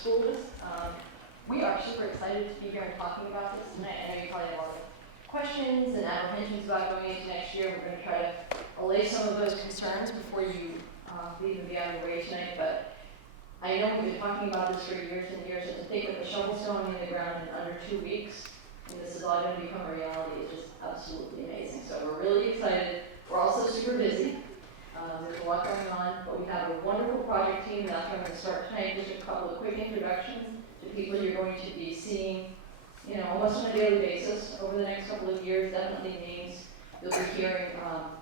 school is. We are super excited to be here and talking about this tonight. I know you probably have a lot of questions and apprehensions about going into next year. We're going to try to allay some of those concerns before you leave and be on your way tonight. But I know we've been talking about this for years and years, and to think that the shovel's going in the ground in under 2 weeks, and this is all going to become a reality is just absolutely amazing. So we're really excited. We're also super busy. There's a lot going on, but we have a wonderful project team. That's where I'm going to start tonight. Just a couple of quick introductions to people you're going to be seeing, almost on a daily basis over the next couple of years. Definitely names you'll be hearing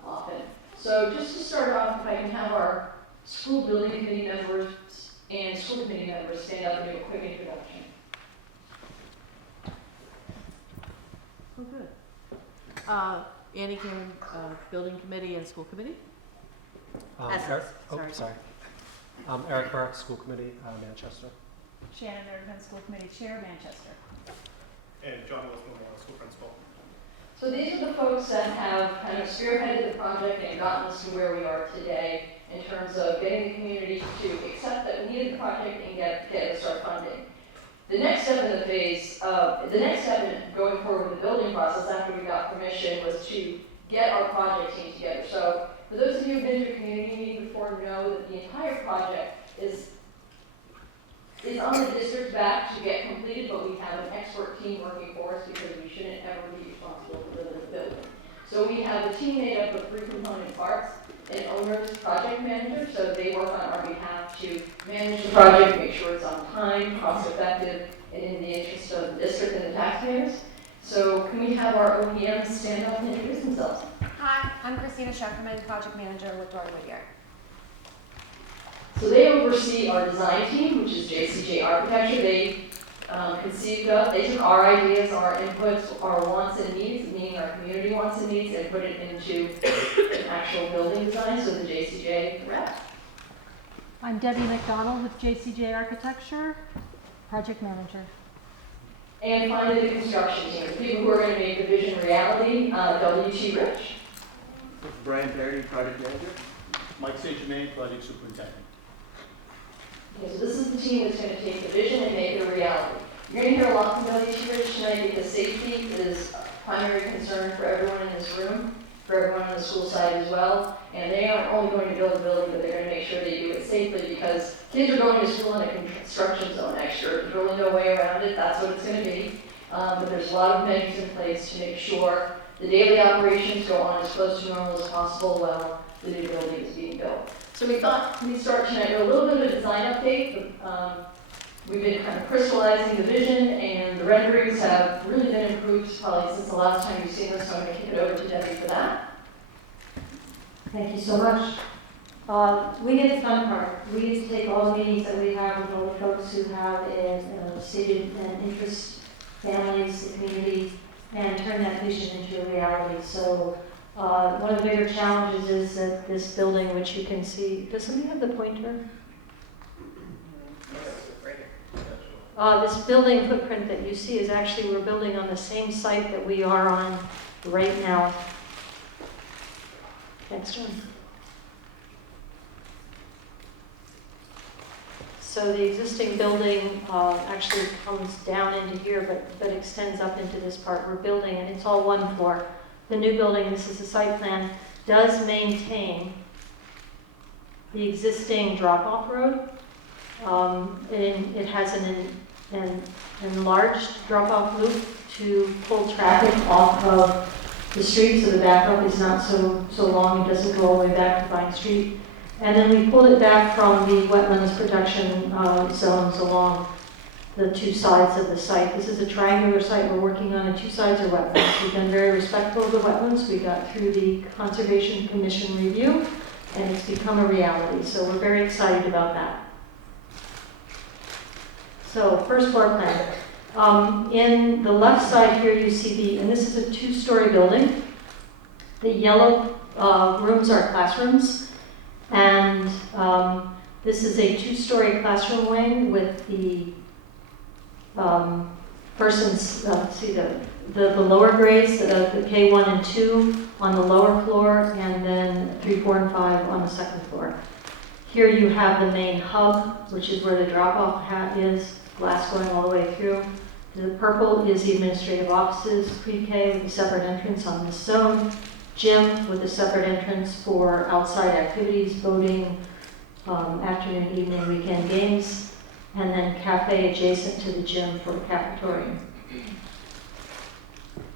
often. So just to start off, if I can have our school building committee members and school committee members stand up and do a quick introduction. Oh, good. Annie Kim, building committee and school committee. Essex. Sorry. Sorry. Eric Burke, school committee, Manchester. Shannon Nervin, school committee chair, Manchester. And John Wilson, school principal. So these are the folks that have kind of spearheaded the project and gotten us to where we are today in terms of getting the community to accept that we needed the project and get it start funding. The next step in the phase, the next step in going forward with the building process after we got permission was to get our project team together. So for those of you who've been to a community meeting before know that the entire project is on the district's back to get completed, but we have an expert team working for us because we shouldn't ever be responsible for the building. So we have a team made up of 3 component parts: an owner's project manager, so they work on our behalf to manage the project, make sure it's on time, cost effective, and in the interest of the district and the taxpayers. So can we have our OPMs stand up and introduce themselves? Hi, I'm Christina Shefferman, project manager with Dory Whittier. So they oversee our design team, which is JCJ Architecture. They they took our ideas, our inputs, our wants and needs, meaning our community wants and needs, and put it into an actual building design, so the JCJ rep. I'm Debbie McDonald with JCJ Architecture, project manager. And finally, the construction team, the people who are going to make the vision reality, WT Rich. Brian Parody, project manager. Mike St. Germain, project superintendent. Okay, so this is the team that's going to take the vision and make it a reality. You're going to hear a lot from WT Rich tonight because safety is a primary concern for everyone in this room, for everyone on the school side as well. And they aren't only going to build a building, but they're going to make sure they do it safely because kids are going to school in a construction zone next year. There's really no way around it. That's what it's going to be. But there's a lot of measures in place to make sure the daily operations go on as close to normal as possible while the new building is being built. So we thought we'd start tonight with a little bit of a design update. We've been kind of crystallizing the vision, and the renderings have really been improved probably since the last time you've seen this, so I'm going to kick it over to Debbie for that. Thank you so much. We get the fun part. We get to take all the meetings that we have with all the folks who have stated an interest, families, the community, and turn that vision into a reality. So one of the bigger challenges is that this building, which you can see, does somebody have the pointer? This building footprint that you see is actually, we're building on the same site that we are on right now. Next one. So the existing building actually comes down into here, but extends up into this part we're building, and it's all one floor. The new building, this is the site plan, does maintain the existing drop-off road. And it has an enlarged drop-off loop to pull traffic off of the street, so the backup is not so long. It doesn't go all the way back to Vine Street. And then we pulled it back from the wetlands protection zones along the 2 sides of the site. This is a triangular site we're working on, and 2 sides are wetlands. We've been very respectful of the wetlands. We got through the Conservation Commission review, and it's become a reality. So we're very excited about that. So first floor plan. In the left side here you see and this is a 2-story building. The yellow rooms are classrooms, and this is a 2-story classroom wing with the see the lower grades, the K1 and 2 on the lower floor, and then 3, 4, and 5 on the second floor. Here you have the main hub, which is where the drop-off hat is, glass going all the way through. The purple is the administrative offices, pre-K with a separate entrance on this zone, gym with a separate entrance for outside activities, boating, afternoon, evening, weekend games, and then cafe adjacent to the gym for a cafeteria.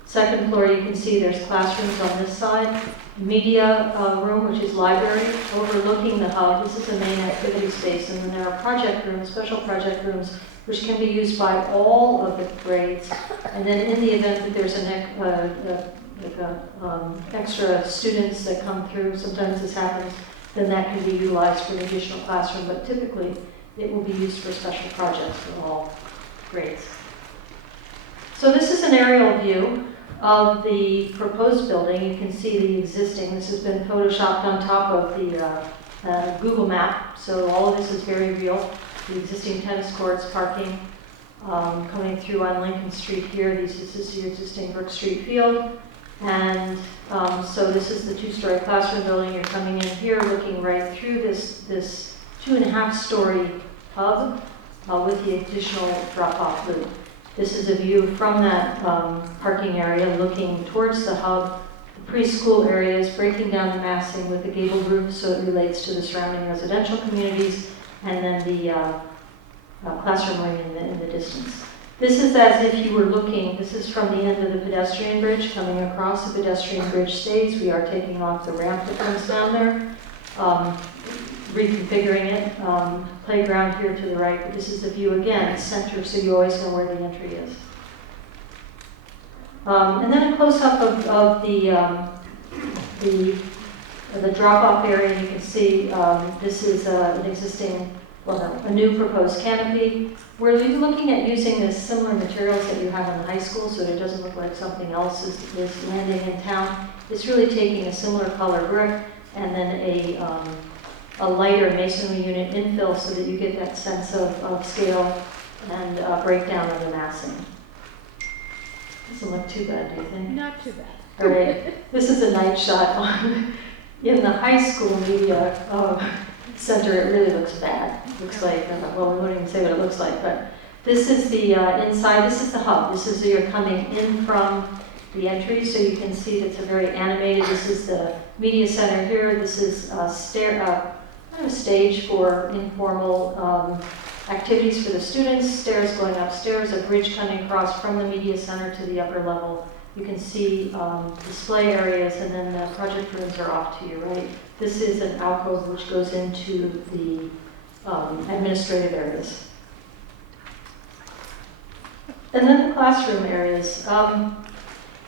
Second floor, you can see there's classrooms on this side. Media room, which is library, overlooking the hub. This is the main activity space, and then there are project rooms, special project rooms, which can be used by all of the grades. And then in the event that there's extra students that come through, sometimes this happens, then that can be utilized for an additional classroom, but typically it will be used for special projects for all grades. So this is an aerial view of the proposed building. You can see the existing. This has been photoshopped on top of the Google map, so all of this is very real. The existing tennis courts, parking, coming through on Lincoln Street here. This is the existing Brook Street field. And so this is the two-story classroom building. You're coming in here, looking right through this 2.5-story hub with the additional drop-off loop. This is a view from that parking area looking towards the hub. The preschool areas, breaking down the massing with the gabled roof so it relates to the surrounding residential communities, and then the classroom wing in the distance. This is as if you were looking, this is from the end of the pedestrian bridge, coming across the pedestrian bridge stays. We are taking off the ramp that comes down there, reconfiguring it. Playground here to the right, but this is the view again, center, so you always know where the entry is. And then a close-up of the drop-off area. You can see this is an existing, a new proposed canopy. We're looking at using the similar materials that you have in the high school, so it doesn't look like something else is landing in town. It's really taking a similar color brick and then a lighter masonry unit infill so that you get that sense of scale and breakdown of the massing. Doesn't look too bad, do you think? Not too bad. All right, this is a night shot in the high school media center. It really looks bad. It looks like, well, we won't even say what it looks like, but this is the inside, this is the hub. This is you're coming in from the entry, so you can see that it's a very animated. This is the media center here. This is kind of a stage for informal activities for the students. Stairs going upstairs, a bridge coming across from the media center to the upper level. You can see display areas, and then the project rooms are off to your right. This is an alcove which goes into the administrative areas. And then the classroom areas.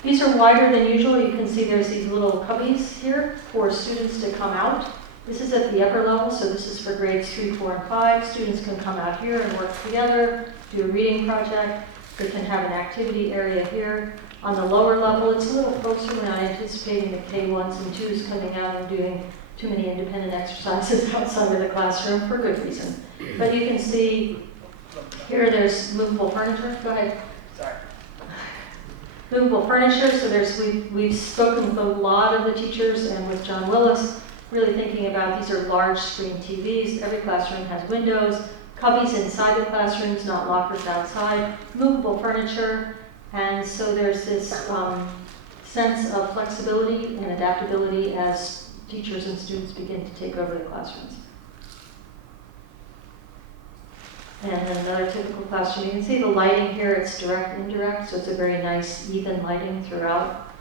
These are wider than usual. You can see there's these little cubbies here for students to come out. This is at the upper level, so this is for grades 3, 4, and 5. Students can come out here and work together, do a reading project. They can have an activity area here. On the lower level, it's a little closer. We're not anticipating the K1s and 2s coming out and doing too many independent exercises outside of the classroom for good reason. But you can see here there's movable furniture. Go ahead. Sorry. Movable furniture, so we've spoken with a lot of the teachers and with John Willis, really thinking about these are large screen TVs. Every classroom has windows, cubbies inside the classrooms, not lockers outside, movable furniture, and so there's this sense of flexibility and adaptability as teachers and students begin to take over the classrooms. And then another typical classroom, you can see the lighting here, it's direct, indirect, so it's a very nice, even lighting throughout.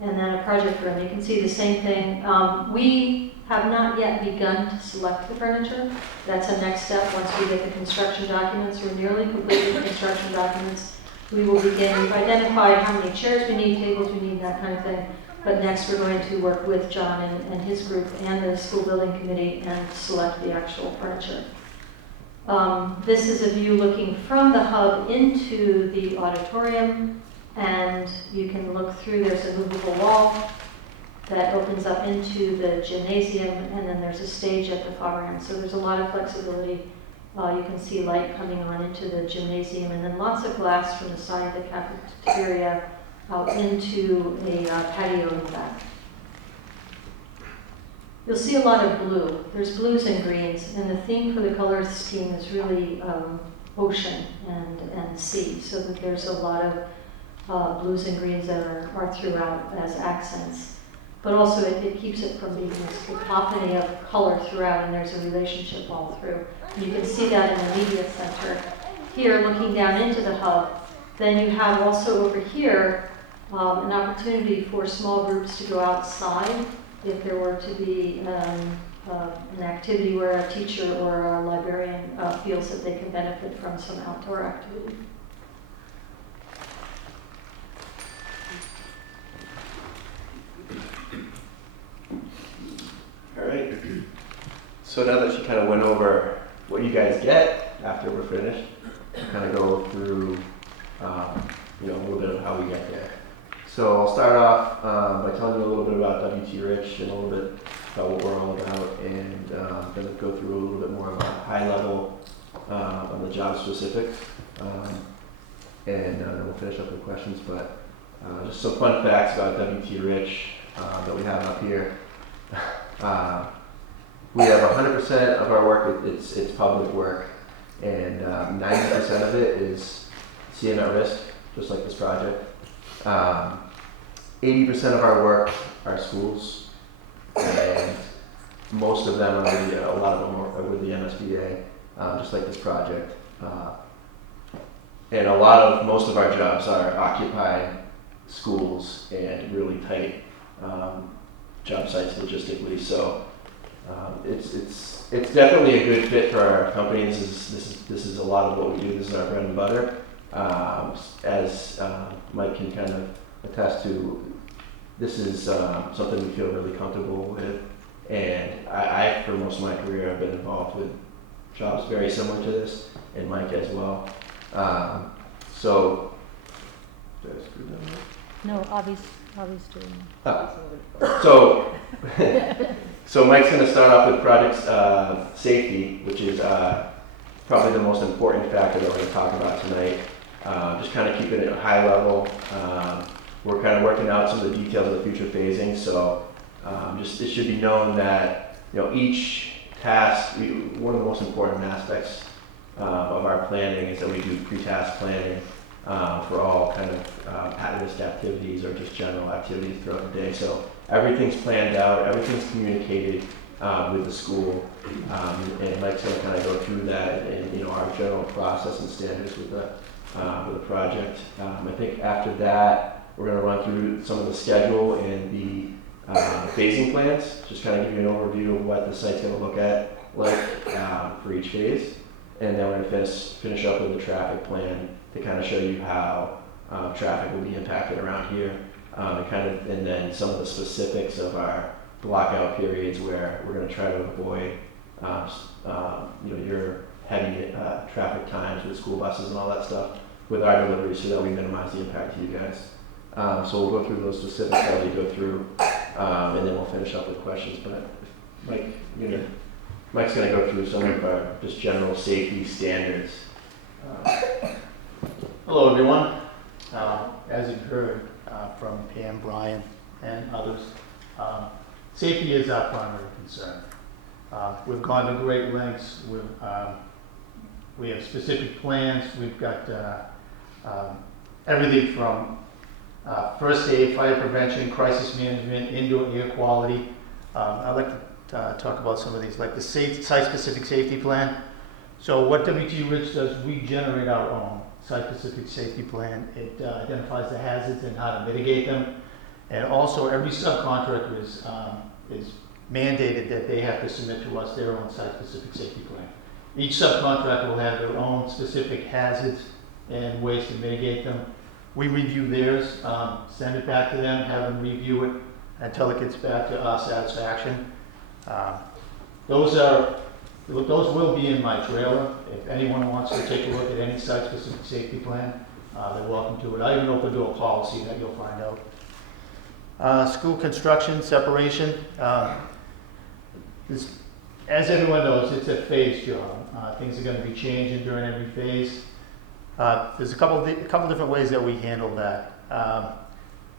And then a project room, you can see the same thing. We have not yet begun to select the furniture. That's a next step. Once we get the construction documents, we're nearly completed the construction documents. We will begin, we've identified how many chairs we need, tables we need, that kind of thing. But next we're going to work with John and his group and the school building committee and select the actual furniture. This is a view looking from the hub into the auditorium, and you can look through, there's a movable wall that opens up into the gymnasium, and then there's a stage at the far end. So there's a lot of flexibility. You can see light coming on into the gymnasium, and then lots of glass from the side of the cafeteria out into a patio in the back. you'll see a lot of blue. There's blues and greens, and the theme for the color scheme is really ocean and sea, so that there's a lot of blues and greens that are throughout as accents. But also it keeps it from being this cacophony of color throughout, and there's a relationship all through. And you can see that in the media center. Here, looking down into the hub, then you have also over here an opportunity for small groups to go outside if there were to be an activity where a teacher or a librarian feels that they can benefit from some outdoor activity. All right. So now that you kind of went over what you guys get after we're finished, kind of go through a little bit of how we get there. So I'll start off by telling you a little bit about WT Rich and a little bit about what we're all about, and then go through a little bit more of a high level on the job specifics, and then we'll finish up with questions. But just some fun facts about WT Rich that we have up here. We have 100% of our work, it's public work, and 90% of it is CM at risk, just like this project. 80% of our work are schools, and most of them are a lot of them are with the MSBA, just like this project. And most of our jobs are occupied schools and really tight job sites logistically. So it's definitely a good fit for our company. This is a lot of what we do. This is our bread and butter. As Mike can kind of attest to, this is something we feel really comfortable with, and I for most of my career, have been involved with jobs very similar to this, and Mike as well. So, did I screw that up? No, Avi's doing it. So Mike's going to start off with project safety, which is probably the most important factor that we're going to talk about tonight. Just kind of keeping it high level. We're kind of working out some of the details of the future phasing. So it should be known that each task, one of the most important aspects of our planning is that we do pre-task planning for all kind of at-risk activities or just general activities throughout the day. So everything's planned out, everything's communicated with the school, and Mike's going to kind of go through that and our general process and standards with the project. I think after that, we're going to run through some of the schedule and the phasing plans, just kind of give you an overview of what the site's going to look like for each phase, and then we're going to finish up with the traffic plan to kind of show you how traffic will be impacted around here, and then some of the specifics of our blockout periods where we're going to try to avoid your heavy traffic times with school buses and all that stuff with our deliveries, so that we minimize the impact to you guys. So we'll go through those specifics as we go through, and then we'll finish up with questions. But Mike's going to go through some of our just general safety standards. Hello, everyone. As you've heard from Pam, Brian, and others, safety is our primary concern. We've gone to great lengths. We have specific plans. We've got everything from first aid, fire prevention, crisis management, indoor air quality. I'd like to talk about some of these, like the site-specific safety plan. So what WT Rich does, we generate our own site-specific safety plan. It identifies the hazards and how to mitigate them. And also every subcontractor is mandated that they have to submit to us their own site-specific safety plan. Each subcontractor will have their own specific hazards and ways to mitigate them. We review theirs, send it back to them, have them review it until it gets back to our satisfaction. Those will be in my trailer. If anyone wants to take a look at any site-specific safety plan, they're welcome to it. I even open door policy that you'll find out. School construction, separation. As everyone knows, it's a phase job. Things are going to be changing during every phase. There's a couple different ways that we handle that.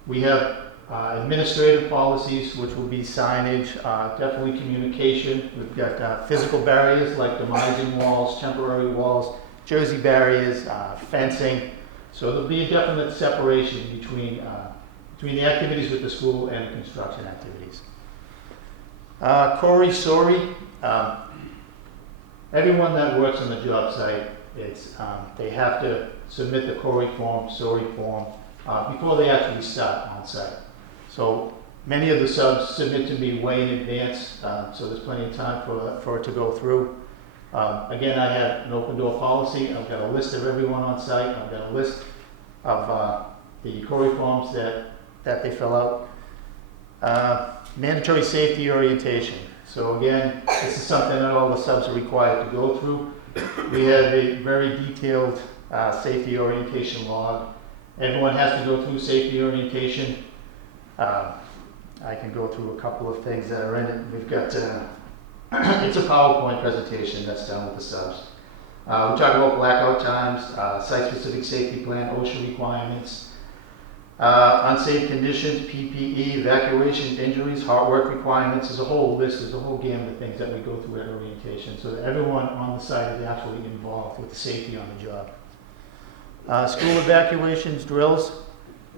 We have Administrative policies, which will be signage, definitely communication. We've got physical barriers like demising walls, temporary walls, jersey barriers, fencing. So there'll be a definite separation between the activities with the school and the construction activities. Corey, sorry. Everyone that works on the job site, they have to submit the Corey form, sorry form, before they actually start on site. So many of the subs submit to me way in advance, so there's plenty of time for it to go through. Again, I have an open door policy. I've got a list of everyone on site. I've got a list of the Corey forms that they fill out. Mandatory safety orientation. So again, this is something that all the subs are required to go through. We have a very detailed safety orientation log. Everyone has to go through safety orientation. I can go through a couple of things that are in it. We've got, it's a PowerPoint presentation that's done with the subs. We talk about blackout times, site-specific safety plan, OSHA requirements, unsafe conditions, PPE, evacuation, injuries, hard work requirements. There's a whole list, there's a whole gamut of things that we go through at orientation so that everyone on the site is actually involved with the safety on the job. School evacuations, drills.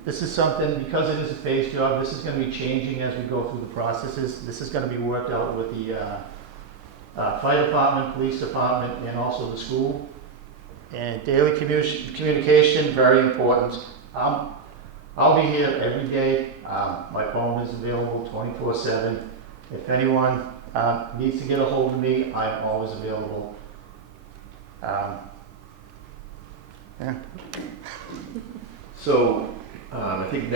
This is something, because it is a phase job, this is going to be changing as we go through the processes. This is going to be worked out with the fire department, police department, and also the school. And daily communication, very important. I'll be here every day. My phone is available 24/7. If anyone needs to get a hold of me, I'm always available. Yeah. So, I think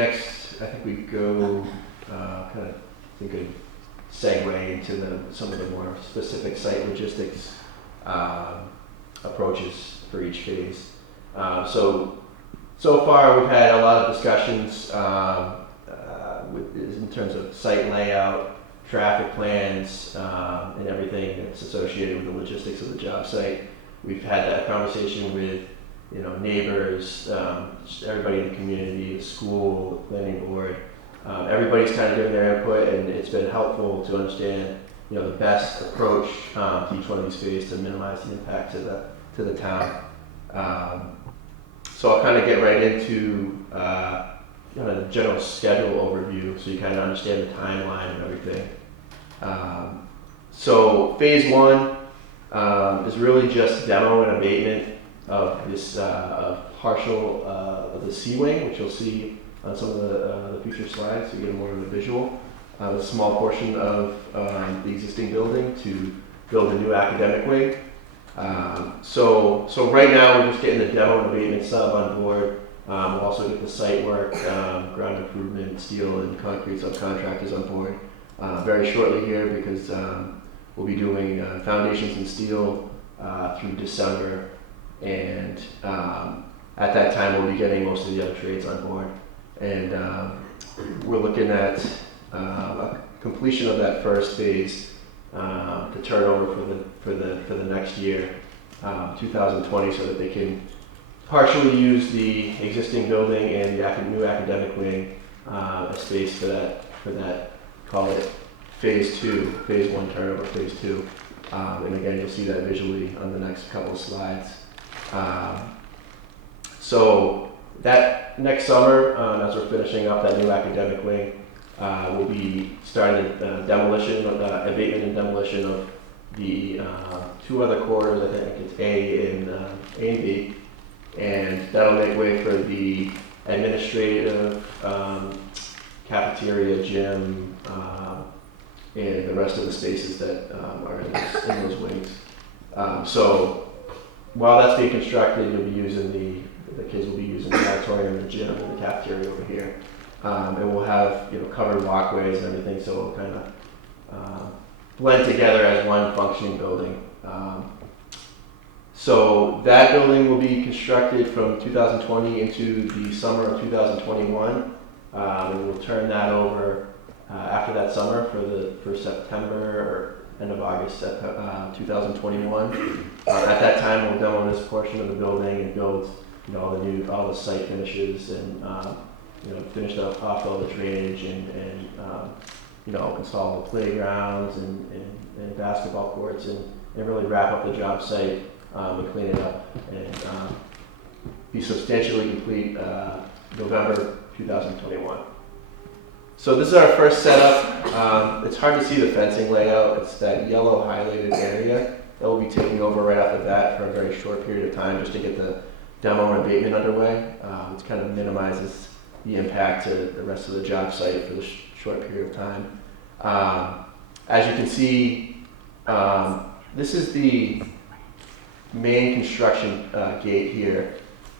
we go, kind of think of segue into some of the more specific site logistics approaches for each phase. So far we've had a lot of discussions in terms of site layout, traffic plans, and everything that's associated with the logistics of the job site. We've had that conversation with neighbors, everybody in the community, the school, the planning board. Everybody's kind of giving their input, and it's been helpful to understand, the best approach to each one of these phases to minimize the impact to the town. So I'll kind of get right into the general schedule overview, so you kind of understand the timeline and everything. So phase one is really just demo and abatement of this partial of the C wing, which you'll see on some of the future slides, so you get more of a visual. A small portion of the existing building to build a new academic wing. So right now we're just getting the demo and abatement sub on board. We'll also get the site work, ground improvement, steel and concrete subcontractors on board very shortly here, because we'll be doing foundations and steel through December. And at that time we'll be getting most of the other trades on board, and we're looking at a completion of that first phase to turn over for the next year, 2020, so that they can partially use the existing building and the new academic wing as space for that, call it phase one turnover, phase two. And again, you'll see that visually on the next couple of slides. So that next summer, as we're finishing up that new academic wing, we'll be starting demolition, abatement and demolition of the two other corridors. I think it's A and B, and that'll make way for the administrative, cafeteria, gym, and the rest of the spaces that are in those wings. So while that's being constructed, you'll be using the kids will be using the auditorium, the gym, and the cafeteria over here. And we'll have covered walkways and everything, so it'll kind of blend together as one functioning building. So that building will be constructed from 2020 into the summer of 2021, and we'll turn that over after that summer for September or end of August 2021. At that time, we'll demo this portion of the building and build all the site finishes and finish off all the drainage and install the playgrounds and basketball courts and really wrap up the job site and clean it up and be substantially complete November 2021. So this is our first setup. It's hard to see the fencing layout. It's that yellow highlighted area that we'll be taking over right off the bat for a very short period of time just to get the demo and abatement underway. It kind of minimizes the impact to the rest of the job site for the short period of time. As you can see, this is the main construction gate here.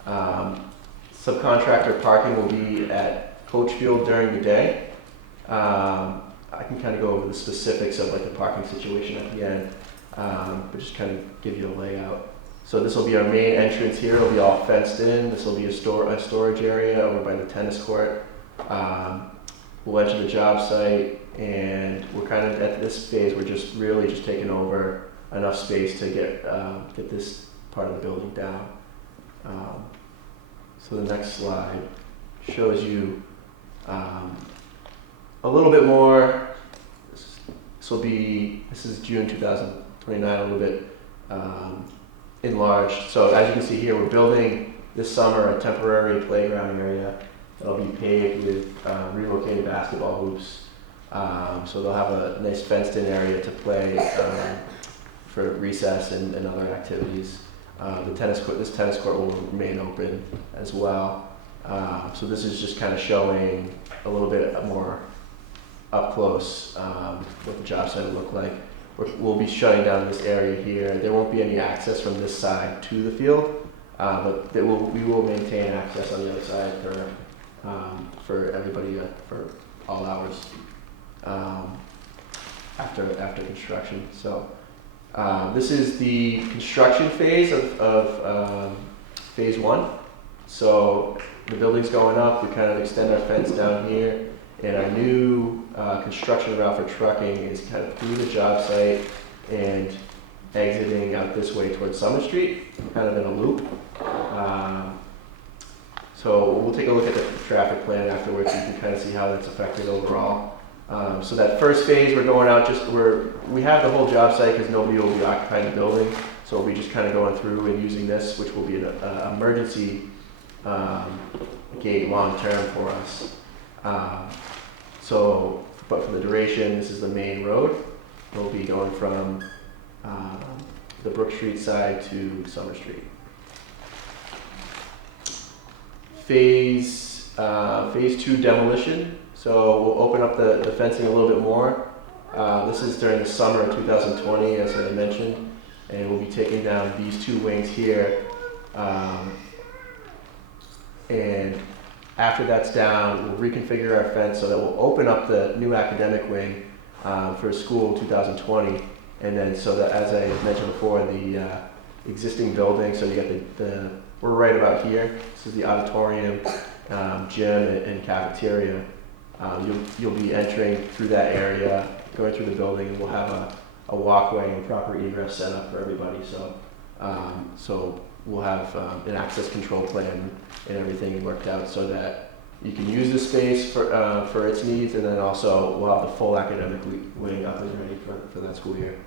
Subcontractor parking will be at Coach Field during the day. I can kind of go over the specifics of like the parking situation at the end, but just kind of give you a layout. So this will be our main entrance here. It'll be all fenced in. This will be a storage area over by the tennis court. We'll enter the job site, and we're kind of at this phase. We're just really taking over enough space to get this part of the building down. So the next slide shows you a little bit more. This is June 2029, a little bit enlarged. So as you can see here, we're building this summer a temporary playground area that'll be paved with relocated basketball hoops. So they'll have a nice fenced-in area to play for recess and other activities. This tennis court will remain open as well. So this is just kind of showing a little bit more up close what the job site will look like. We'll be shutting down this area here. There won't be any access from this side to the field, but we will maintain access on the other side for everybody for all hours after construction. So this is the construction phase of phase one. So the building's going up. We kind of extend our fence down here. And our new construction route for trucking is kind of through the job site and exiting out this way towards Summer Street, kind of in a loop. So we'll take a look at the traffic plan afterwards so you can kind of see how that's affected overall. So that first phase, we're going out we have the whole job site because nobody will be occupying the building. So we'll be just kind of going through and using this, which will be an emergency gate long term for us. But for the duration, this is the main road. We'll be going from the Brook Street side to Summer Street. Phase 2 demolition. So we'll open up the fencing a little bit more. This is during the summer of 2020, as I mentioned, and we'll be taking down these two wings here. And after that's down, we'll reconfigure our fence so that we'll open up the new academic wing for school 2020. And then so that, as I mentioned before, the existing building, so you got we're right about here. This is the auditorium, gym, and cafeteria. You'll be entering through that area, going through the building, and we'll have a walkway and proper egress set up for everybody. So we'll have an access control plan and everything worked out so that you can use the space for its needs, and then also we'll have the full academic wing up and ready for that school year.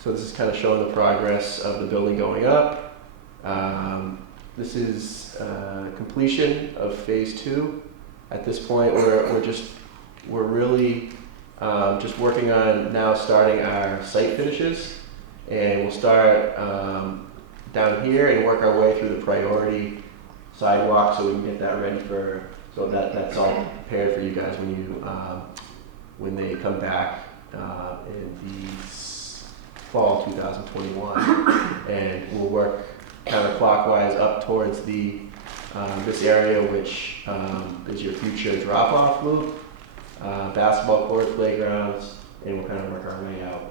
So this is kind of showing the progress of the building going up. This is completion of phase 2. At this point, we're really just working on now starting our site finishes, and we'll start down here and work our way through the priority sidewalk so we can get that ready so that's all prepared for you guys when they come back in the fall 2021. And we'll work counterclockwise up towards this area, which is your future drop-off loop, basketball court, playgrounds, and we'll kind of work our way out.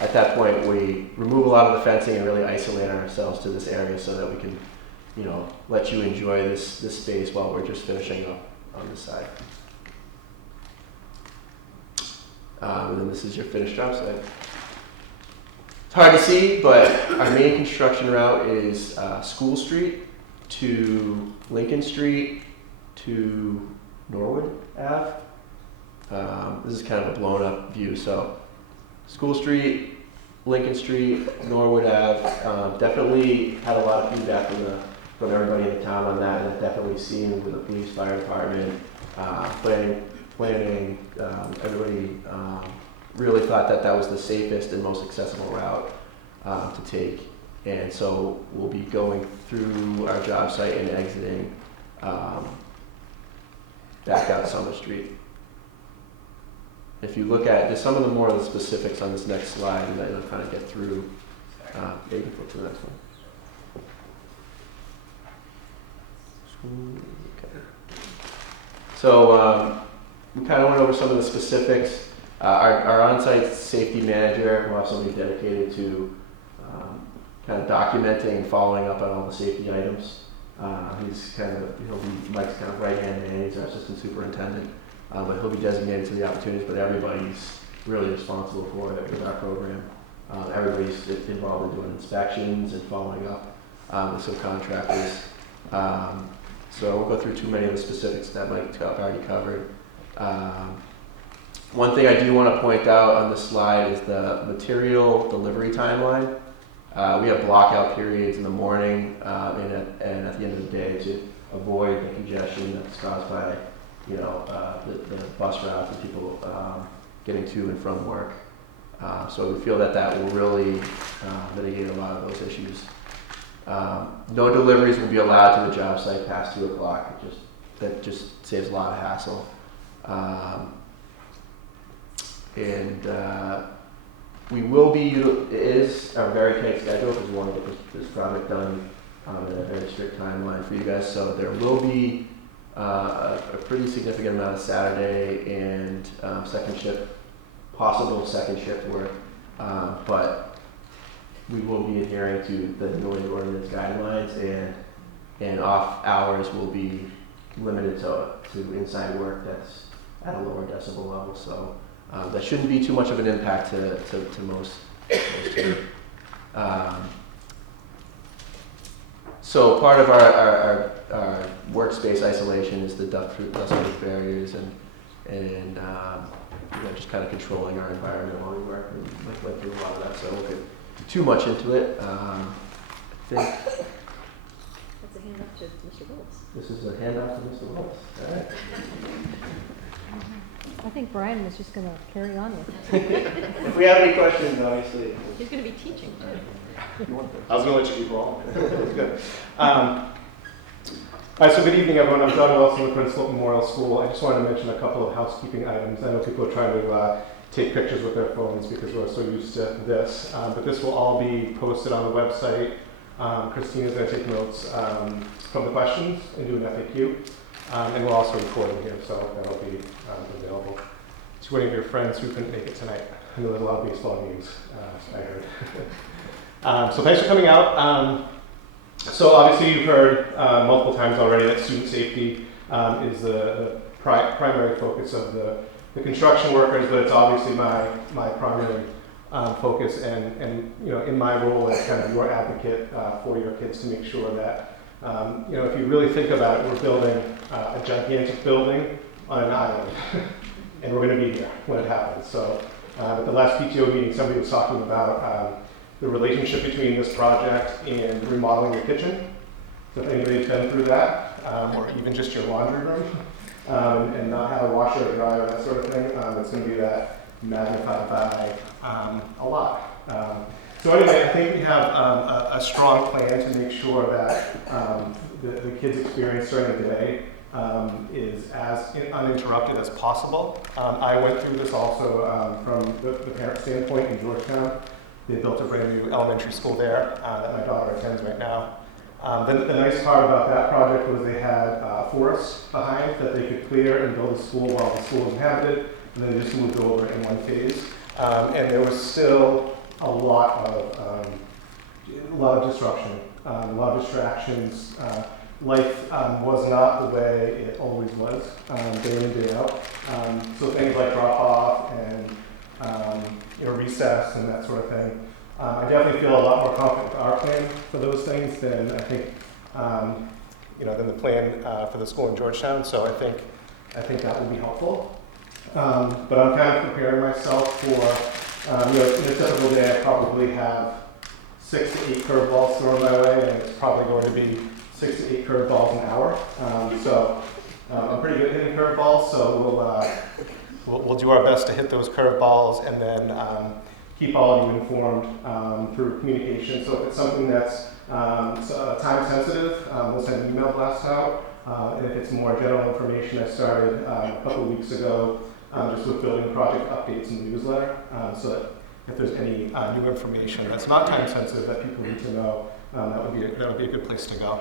At that point, we remove a lot of the fencing and really isolate ourselves to this area so that we can, let you enjoy this space while we're just finishing up on this side. And then this is your finished job site. It's hard to see, but our main construction route is School Street to Lincoln Street, to Norwood Ave. This is kind of a blown up view. So School Street, Lincoln Street, Norwood Ave. Definitely had a lot of feedback from everybody in the town on that, and I've definitely seen with the police, fire department, planning. Everybody really thought that was the safest and most accessible route to take. And so we'll be going through our job site and exiting back out Summer Street. If you look at just some of the more of the specifics on this next slide, and then you'll kind of get through. Maybe flip to the next one. Okay. So we kind of went over some of the specifics. Our on-site safety manager, will have somebody dedicated to kind of documenting and following up on all the safety items. He's Mike's kind of right-hand man. He's our assistant superintendent, but he'll be designated to the opportunities. But everybody's really responsible for it with our program. Everybody's involved in doing inspections and following up with subcontractors. So I won't go through too many of the specifics that Mike already covered. One thing I do want to point out on this slide is the material delivery timeline. We have blockout periods in the morning and at the end of the day to avoid the congestion that's caused by, the bus routes and people getting to and from work. So we feel that will really mitigate a lot of those issues. No deliveries will be allowed to the job site past 2 o'clock. That just saves a lot of hassle. We will be, it is a very tight schedule because we want to get this project done in a very strict timeline for you guys. So there will be a pretty significant amount of Saturday and possible second shift work, but we will be adhering to the noise ordinance guidelines, and off hours will be limited to inside work that's at a lower decibel level. So that shouldn't be too much of an impact to most here. So part of our workspace isolation is the dust-proof barriers and just kind of controlling our environment while we work. And Mike went through a lot of that, so I won't get too much into it. I think That's a hand up to Mr. Willis. this is a handout to Mr. Willis. All right. I think Brian was just gonna carry on with it. If we have any questions, obviously. He's going to be teaching too. I was going to let you keep rolling. That's good. All right, so good evening, everyone. I'm John Wilson with Principal Memorial School. I just wanted to mention a couple of housekeeping items. I know people are trying to take pictures with their phones because we're so used to this, but this will all be posted on the website. Christina's going to take notes from the questions and do an FAQ, and we'll also record them here, so that'll be available to any of your friends who couldn't make it tonight. I know there's a lot of baseball games, I heard. So thanks for coming out. So obviously you've heard multiple times already that student safety is the primary focus of the construction workers, but it's obviously my primary focus, and in my role as kind of your advocate for your kids to make sure that if you really think about it, we're building a gigantic building on an island, and we're going to be here when it happens. So at the last PTO meeting, somebody was talking about the relationship between this project and remodeling your kitchen. So if anybody's been through that, or even just your laundry room, and not have a washer or dryer, that sort of thing, it's going to be that magnified by a lot. So anyway, I think we have a strong plan to make sure that the kids' experience during the day is as uninterrupted as possible. I went through this also from the parent standpoint in Georgetown. They built a brand new elementary school there that my daughter attends right now. The nice part about that project was they had forests behind that they could clear and build a school while the school was inhabited, and then they just moved over in one phase. And there was still a lot of disruption, a lot of distractions. Life was not the way it always was, day in, day out. So things like drop-off and recess and that sort of thing. I definitely feel a lot more confident with our plan for those things than I think than the plan for the school in Georgetown. So I think that will be helpful. But I'm kind of preparing myself for, in a typical day, I probably have 6 to 8 curveballs thrown my way, and it's probably going to be 6 to 8 curveballs an hour. I'm pretty good at hitting curveballs, so we'll do our best to hit those curveballs, and then keep all of you informed through communication. So if it's something that's time sensitive, we'll send an email blast out. And if it's more general information, I started a couple of weeks ago just with building project updates in the newsletter, so that if there's any new information that's not time sensitive that people need to know, that would be a good place to go.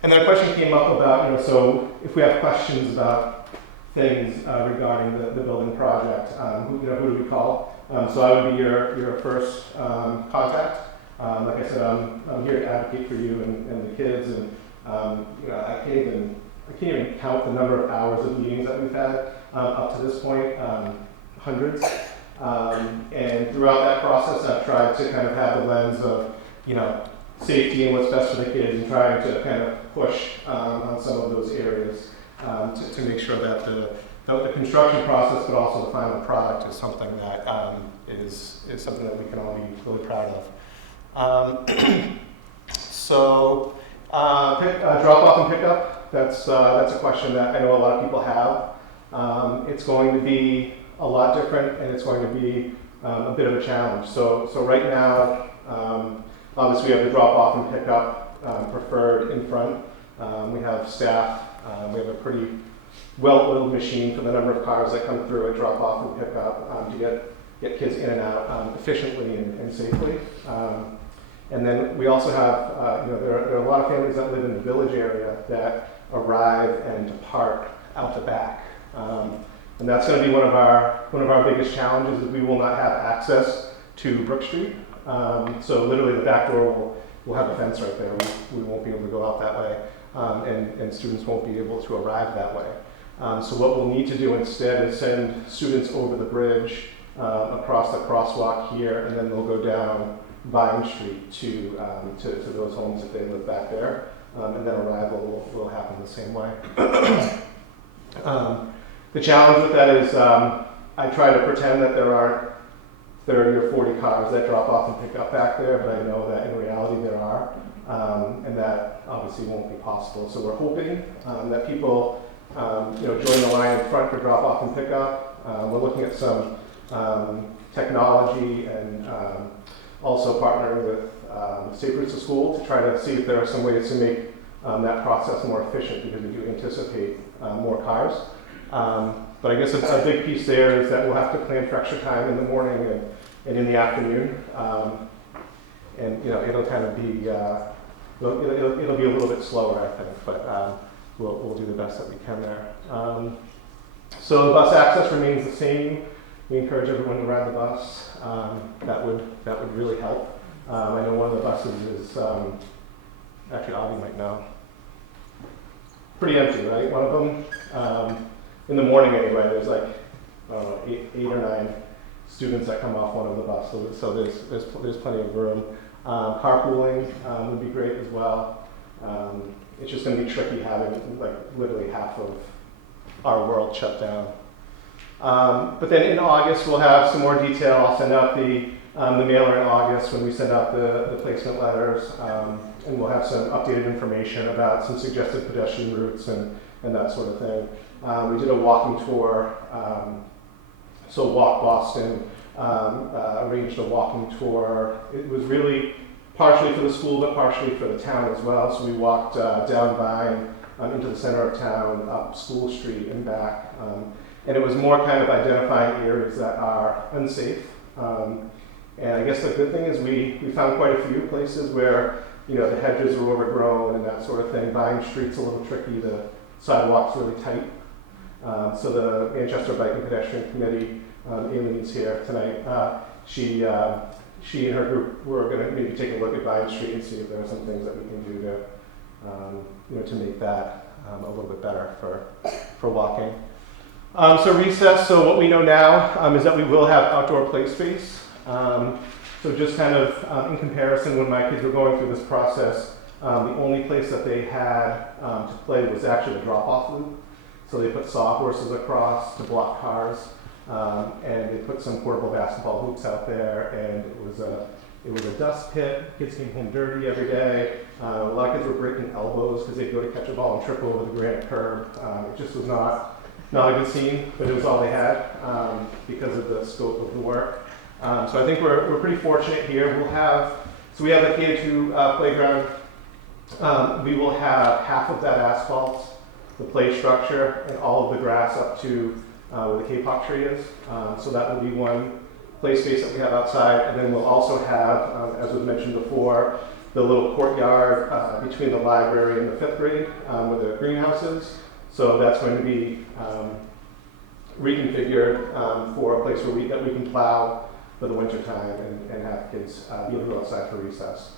And then a question came up about, so if we have questions about things regarding the building project, who do we call? So I would be your first contact. Like I said, I'm here to advocate for you and the kids, and I can't even count the number of hours of meetings that we've had up to this point, hundreds. And throughout that process, I've tried to kind of have the lens of, safety and what's best for the kids, and trying to kind of push on some of those areas to make sure that the construction process, but also the final product, is something that is something that we can all be really proud of. Drop off and pickup. That's a question that I know a lot of people have. It's going to be a lot different, and it's going to be a bit of a challenge. So right now, obviously we have the drop off and pickup preferred in front. We have staff. We have a pretty well-oiled machine for the number of cars that come through at drop off and pickup to get kids in and out efficiently and safely. And then we also have, there are a lot of families that live in the village area that arrive and depart out the back. And that's going to be one of our biggest challenges, is we will not have access to Brook Street. So literally the back door will have a fence right there. We won't be able to go out that way, and students won't be able to arrive that way. So what we'll need to do instead is send students over the bridge across the crosswalk here, and then they'll go down Vine Street to those homes if they live back there, and then arrival will happen the same way. The challenge with that is I try to pretend that there aren't 30 or 40 cars that drop off and pick up back there, but I know that in reality there are, and that obviously won't be possible. So we're hoping that people join the line in front for drop off and pick up. We're looking at some technology and also partnering with Safe Routes to School to try to see if there are some ways to make that process more efficient, because we do anticipate more cars. But I guess a big piece there is that we'll have to plan for extra time in the morning and in the afternoon. And it'll kind of be, it'll be a little bit slower, I think, but we'll do the best that we can there. So the bus access remains the same. We encourage everyone to ride the bus. That would really help. I know one of the buses is, actually Avi might know, pretty empty, right? One of them. In the morning anyway, there's like, I don't know, eight or 9 students that come off one of the buses, so there's plenty of room. Carpooling would be great as well. It's just going to be tricky having like literally half of our world shut down. But then in August we'll have some more detail. I'll send out the mailer in August when we send out the placement letters, and we'll have some updated information about some suggested pedestrian routes and that sort of thing. We did a walking tour, so Walk Boston arranged a walking tour. It was really partially for the school, but partially for the town as well. So we walked down Vine into the center of town, up School Street and back. And it was more kind of identifying areas that are unsafe. And I guess the good thing is we found quite a few places where the hedges were overgrown and that sort of thing. Vine Street's a little tricky, the sidewalk's really tight. So the Manchester Bike and Pedestrian Committee, Aileen's here tonight, she and her group were going to maybe take a look at Vine Street and see if there are some things that we can do to make that a little bit better for walking. So recess, so what we know now is that we will have outdoor play space. So just kind of in comparison, when my kids were going through this process, The only place that they had to play was actually the drop-off loop. So they put sawhorses across to block cars, and they put some portable basketball hoops out there, and it was a dust pit. Kids came home dirty every day. A lot of kids were breaking elbows because they'd go to catch a ball and trip over the granite curb. It just was not a good scene, but it was all they had because of the scope of the work. So I think we're pretty fortunate here. We have a K2 playground. We will have half of that asphalt, the play structure, and all of the grass up to where the K-pop tree is. So that will be one play space that we have outside. And then we'll also have, as was mentioned before, the little courtyard between the library and the 5th grade where the greenhouse is. So that's going to be reconfigured for a place where we can plow for the winter time and have kids be able to go outside for recess.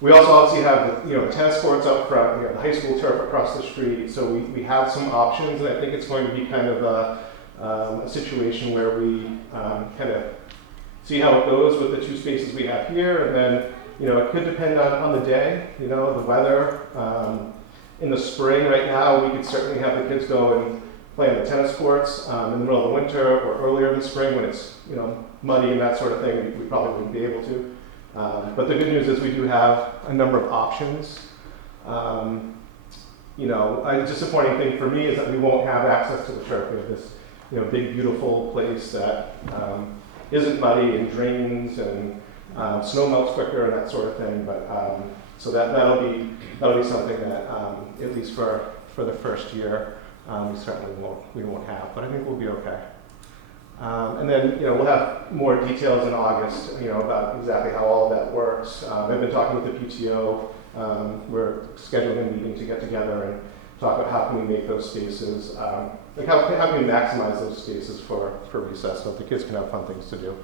We also obviously have the tennis courts up front. We have the high school turf across the street. So we have some options, and I think it's going to be kind of a situation where we kind of see how it goes with the 2 spaces we have here, and then it could depend on the day, the weather. In the spring, right now, we could certainly have the kids go and play on the tennis courts. In the middle of the winter or earlier in the spring when it's muddy and that sort of thing, we probably wouldn't be able to. But the good news is we do have a number of options. A disappointing thing for me is that we won't have access to the turf. We have this big, beautiful place that isn't muddy and drains and snow melts quicker and that sort of thing. But so that'll be something that at least for the first year we certainly won't have. But I think we'll be okay. And then we'll have more details in August about exactly how all of that works. I've been talking with the PTO. We're scheduling a meeting to get together and talk about how can we make those spaces, how can we maximize those spaces for recess so that the kids can have fun things to do.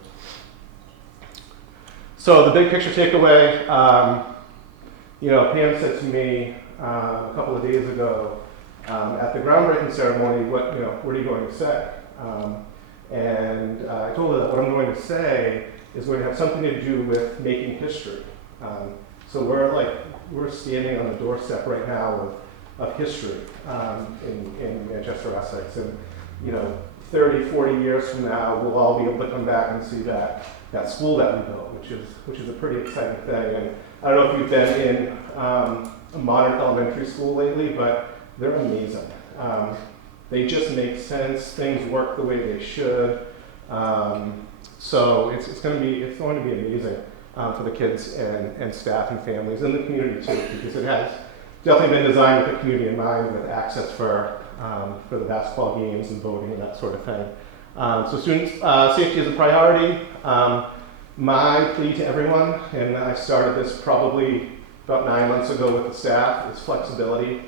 So the big picture takeaway, Pam said to me a couple of days ago at the groundbreaking ceremony, what are you going to say? And I told her that what I'm going to say is going to have something to do with making history. So we're standing on the doorstep right now of history in Manchester, Essex. And 30, 40 years from now, we'll all be able to come back and see that school that we built, which is a pretty exciting thing. And I don't know if you've been in a modern elementary school lately, but they're amazing. They just make sense. Things work the way they should. So it's going to be amazing for the kids and staff and families and the community too, because it has definitely been designed with the community in mind, with access for the basketball games and voting and that sort of thing. So student safety is a priority. My plea to everyone, and I started this probably about 9 months ago with the staff, is flexibility.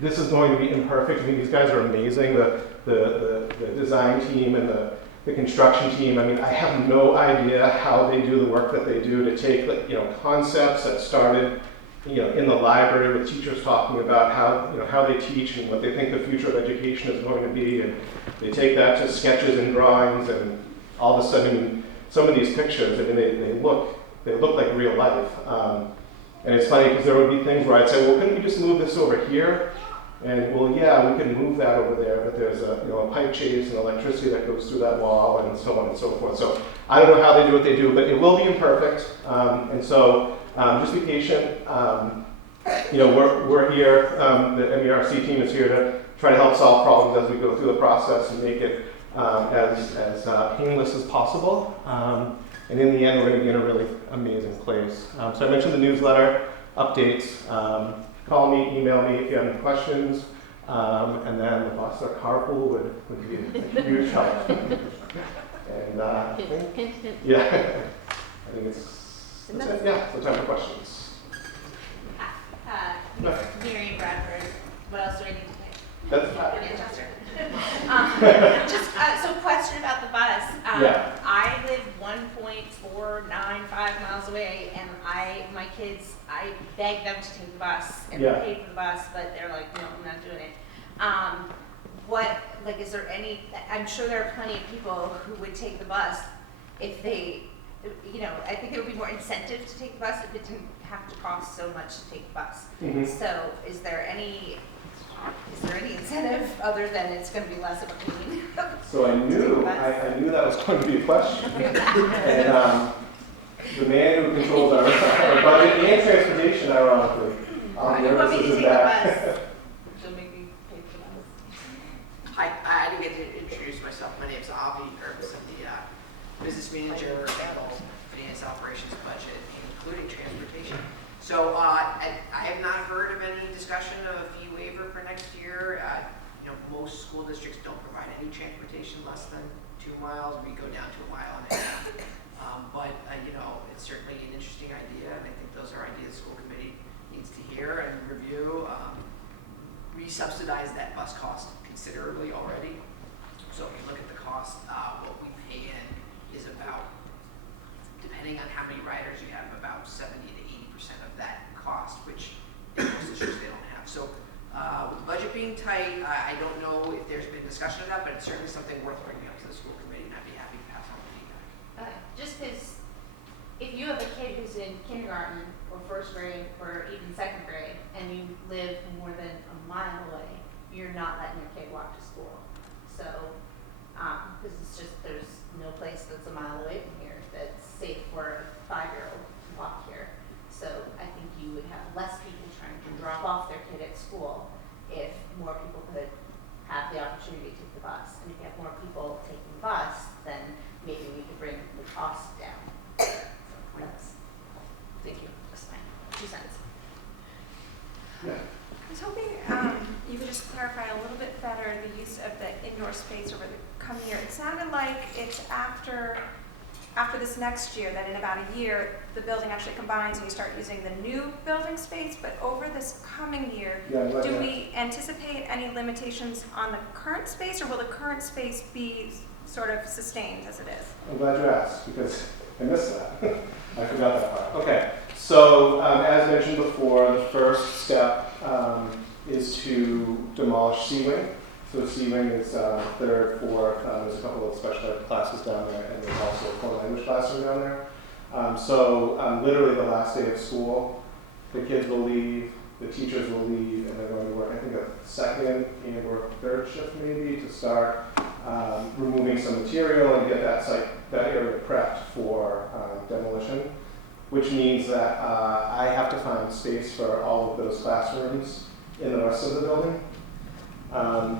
This is going to be imperfect. I mean, these guys are amazing. The design team and the construction team. I mean, I have no idea how they do the work that they do to take concepts that started in the library with teachers talking about how they teach and what they think the future of education is going to be, and they take that to sketches and drawings, and all of a sudden some of these pictures, I mean, they look like real life. And it's funny because there would be things where I'd say, well, couldn't we just move this over here? And well, yeah, we can move that over there, but there's a pipe chase and electricity that goes through that wall and so on and so forth. So I don't know how they do what they do, but it will be imperfect. And so just be patient. We're here. The MERC team is here to try to help solve problems as we go through the process and make it as painless as possible. And in the end, we're going to be in a really amazing place. So I mentioned the newsletter, updates. Call me, email me if you have any questions. And then the Boston carpool would be a huge help. And I think that's it. Yeah, so time for questions. Mary Bradford. What else do I need to say? That's Manchester. So question about the bus. I live 1.495 miles away, and my kids, I begged them to take the bus and paid for the bus, but they're like, no, I'm not doing it. Is there any? I'm sure there are plenty of people who would take the bus if they you know, I think it would be more incentive to take the bus if it didn't have to cost so much to take the bus. Mhm. So is there any incentive other than it's gonna be less of a pain? So I knew that was going to be a question. And the man who controls our budget and transportation, ironically, You want me to is take back. the bus? She'll make me pay for the bus. Hi, I didn't get to introduce myself. My name's Avi Herbs. I'm the business manager, finance, operations, budget, including transportation. So I have not heard of any discussion of a fee waiver for next year. You know, most school districts don't provide any transportation less than 2 miles. We go down to 1.5 miles. But you know, it's certainly an interesting idea, and I think those are ideas the school committee needs to hear and review. We subsidize that bus cost considerably already. So if you look at the cost, what we pay in is about, depending on how many riders you have, about 70 to 80% of that cost, which in most districts they don't have. So with the budget being tight, I don't know if there's been discussion of that, but it's certainly something worth bringing up to the school committee, and I'd be happy to pass on the feedback. Just because if you have a kid who's in kindergarten or first grade or even second grade and you live more than a mile away, you're not letting your kid walk to school. So, because it's just, there's no place that's a mile away from here that's safe for a 5-year-old to walk here. So I think you would have less people trying to drop off their kid at school if more people could have the opportunity to take the bus. And if you have more people taking the bus, then maybe we could bring the cost down. Thank you. That's my 2 cents. Yeah. I was hoping you could just clarify a little bit better the use of the indoor space over the coming year. It sounded like it's after this next year, that in about a year, the building actually combines and you start using the new building space, but over this coming year, do we anticipate any limitations on the current space, or will the current space be sort of sustained as it is? I'm glad you asked, because I missed that. I forgot that part. Okay, so as mentioned before, the first step is to demolish C-Wing. So C-Wing is 3rd, 4th, there's a couple of special ed classes down there, and there's also a foreign language classroom down there. So literally the last day of school, the kids will leave, the teachers will leave, and they're going to work, I think, a 2nd and or 3rd shift maybe to start removing some material and get that area prepped for demolition, which means that I have to find space for all of those classrooms in the rest of the building. I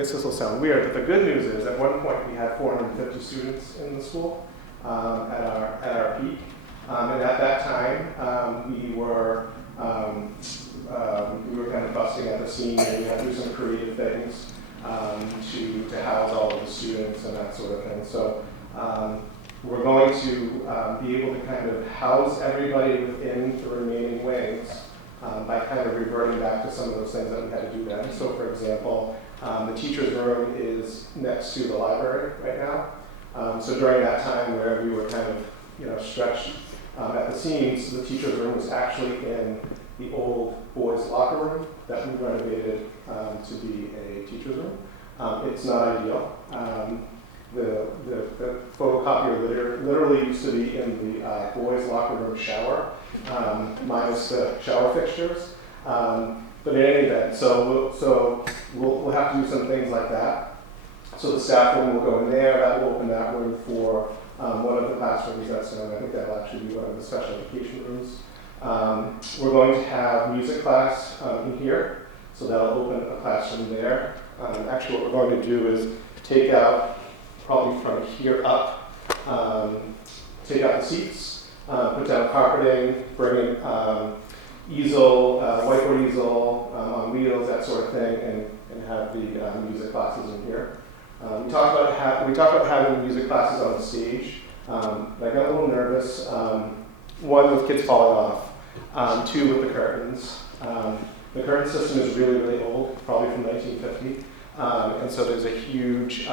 guess this will sound weird, but the good news is at one point we had 450 students in the school at our peak. And at that time, we were kind of busting at the seam, and we had to do some creative things to house all of the students and that sort of thing. So we're going to be able to kind of house everybody within the remaining wings by kind of reverting back to some of those things that we had to do then. So for example, the teacher's room is next to the library right now. So during that time where we were kind of stretched at the seams, the teacher's room was actually in the old boys' locker room that we renovated to be a teacher's room. It's not ideal. The photocopier literally used to be in the boys' locker room shower, minus the shower fixtures. But in any event, so we'll have to do some things like that. So the staff room will go in there. That will open that room for one of the classrooms that's known. I think that'll actually be one of the special education rooms. We're going to have music class in here, so that'll open a classroom there. Actually, what we're going to do is take out, probably from here up, take out the seats, put down carpeting, bring in easel, whiteboard easel on wheels, that sort of thing, and have the music classes in here. We talked about having music classes on the stage. I got a little nervous. 1, with kids falling off. 2, with the curtains. The curtain system is really, really old, probably from 1950. And so there's a huge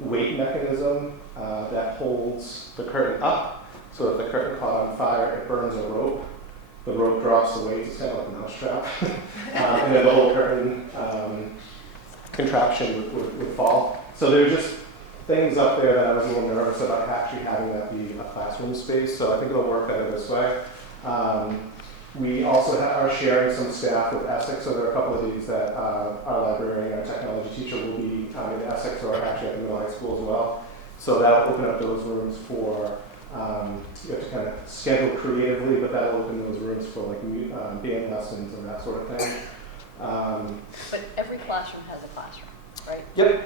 weight mechanism that holds the curtain up. So if the curtain caught on fire, it burns a rope. The rope drops the weight. It's kind of like a mousetrap. And then the whole curtain contraption would fall. So there's just things up there that I was a little nervous about actually having that be a classroom space, so I think it'll work better this way. We also are sharing some staff with Essex, so there are a couple of days that our librarian and our technology teacher will be in Essex or actually at the middle high school as well. So that'll open up those rooms for, you have to kind of schedule creatively, but that'll open those rooms for like band lessons and that sort of thing. But every classroom has a classroom, right? Yep,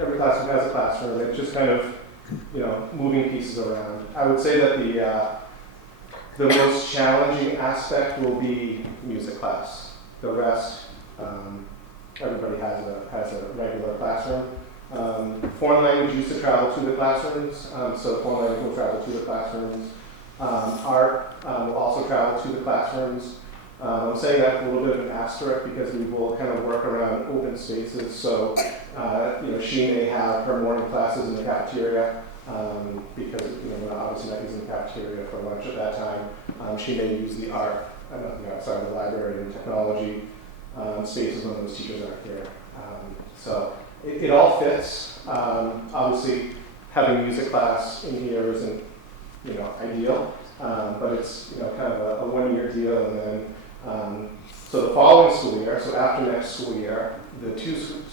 every classroom has a classroom. It's just kind of, moving pieces around. I would say that the most challenging aspect will be music class. The rest, everybody has a regular classroom. Foreign language used to travel to the classrooms, so foreign language will travel to the classrooms. Art will also travel to the classrooms. I'm saying that with a little bit of an asterisk because we will kind of work around open spaces. So, she may have her morning classes in the cafeteria because, obviously not using the cafeteria for lunch at that time. She may use the the library and technology spaces when those teachers aren't here. So it all fits. Obviously, having music class in here isn't, ideal, but it's, kind of a one-year deal, and then so the following school year, so after next school year, the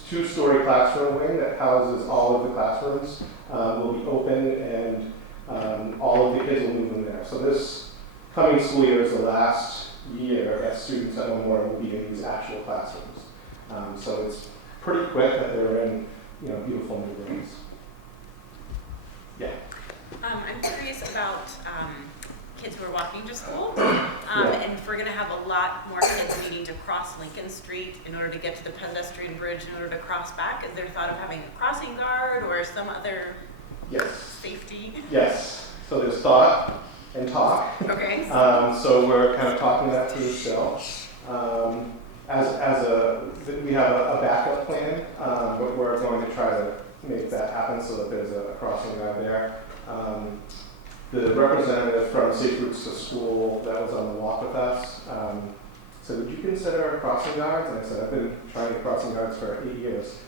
two-story classroom wing that houses all of the classrooms will be open, and all of the kids will move in there. So this coming school year is the last year that students at Memorial will be in these actual classrooms. So it's pretty quick that they're in, beautiful new rooms. Yeah. I'm curious about kids who are walking to school, Yeah. and if we're going to have a lot more kids needing to cross Lincoln Street in order to get to the pedestrian bridge in order to cross back. Is there thought of having a crossing guard or some other safety? Yes. So there's thought and talk. Okay. So we're kind of talking that through still. We have a backup plan, but we're going to try to make that happen so that there's a crossing guard there. The representative from Safe Routes to School that was on the walk with us said, would you consider crossing guards? And I said, I've been trying crossing guards for 8 years.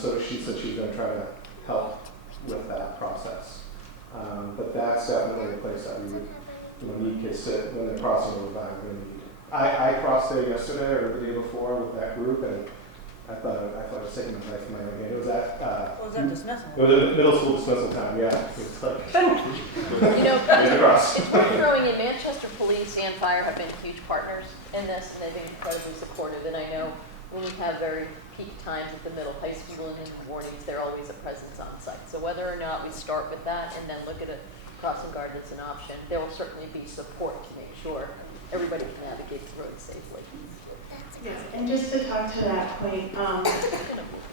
So she said she's going to try to help with that process. But that's definitely a place that we would need kids to, when they're crossing over by, we're going to need. I crossed there yesterday or the day before with that group, and I thought I was taking my life in my own hand. It was at Was that dismissal? it was a middle school dismissal time, yeah. It's like, It's worth throwing in. Manchester Police and Fire have been huge partners in this, and they've been incredibly supportive. And I know when we have very peak times at the middle high school and in the mornings, they're always a presence on site. So whether or not we start with that and then look at a crossing guard as an option, there will certainly be support to make sure everybody can navigate the road safely. Yes, and just to talk to that point,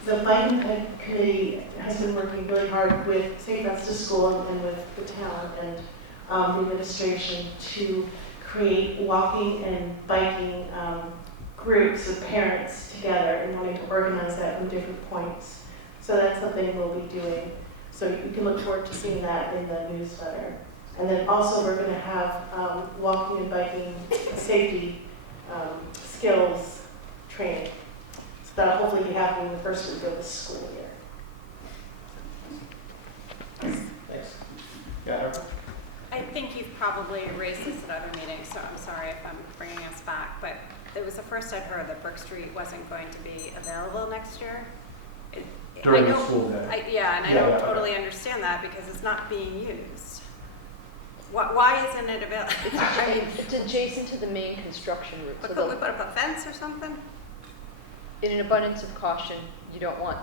the Bike and Ped Committee has been working really hard with Safe Routes to School and with the town and the administration to create walking and biking groups of parents together and wanting to organize that from different points. So that's something we'll be doing. So you can look forward to seeing that in the newsletter. And then also we're going to have walking and biking safety skills training. So that'll hopefully be happening the first week of the school year. thanks. Yeah, I think you've probably raised this at other meetings, so I'm sorry if I'm bringing us back, but it was the first I'd heard that Brook Street wasn't going to be available next year. During the school day. I don't totally understand that because it's not being used. Why isn't it available? I mean, It's adjacent to the main construction route. but So could we put up a fence or something? in an abundance of caution, you don't want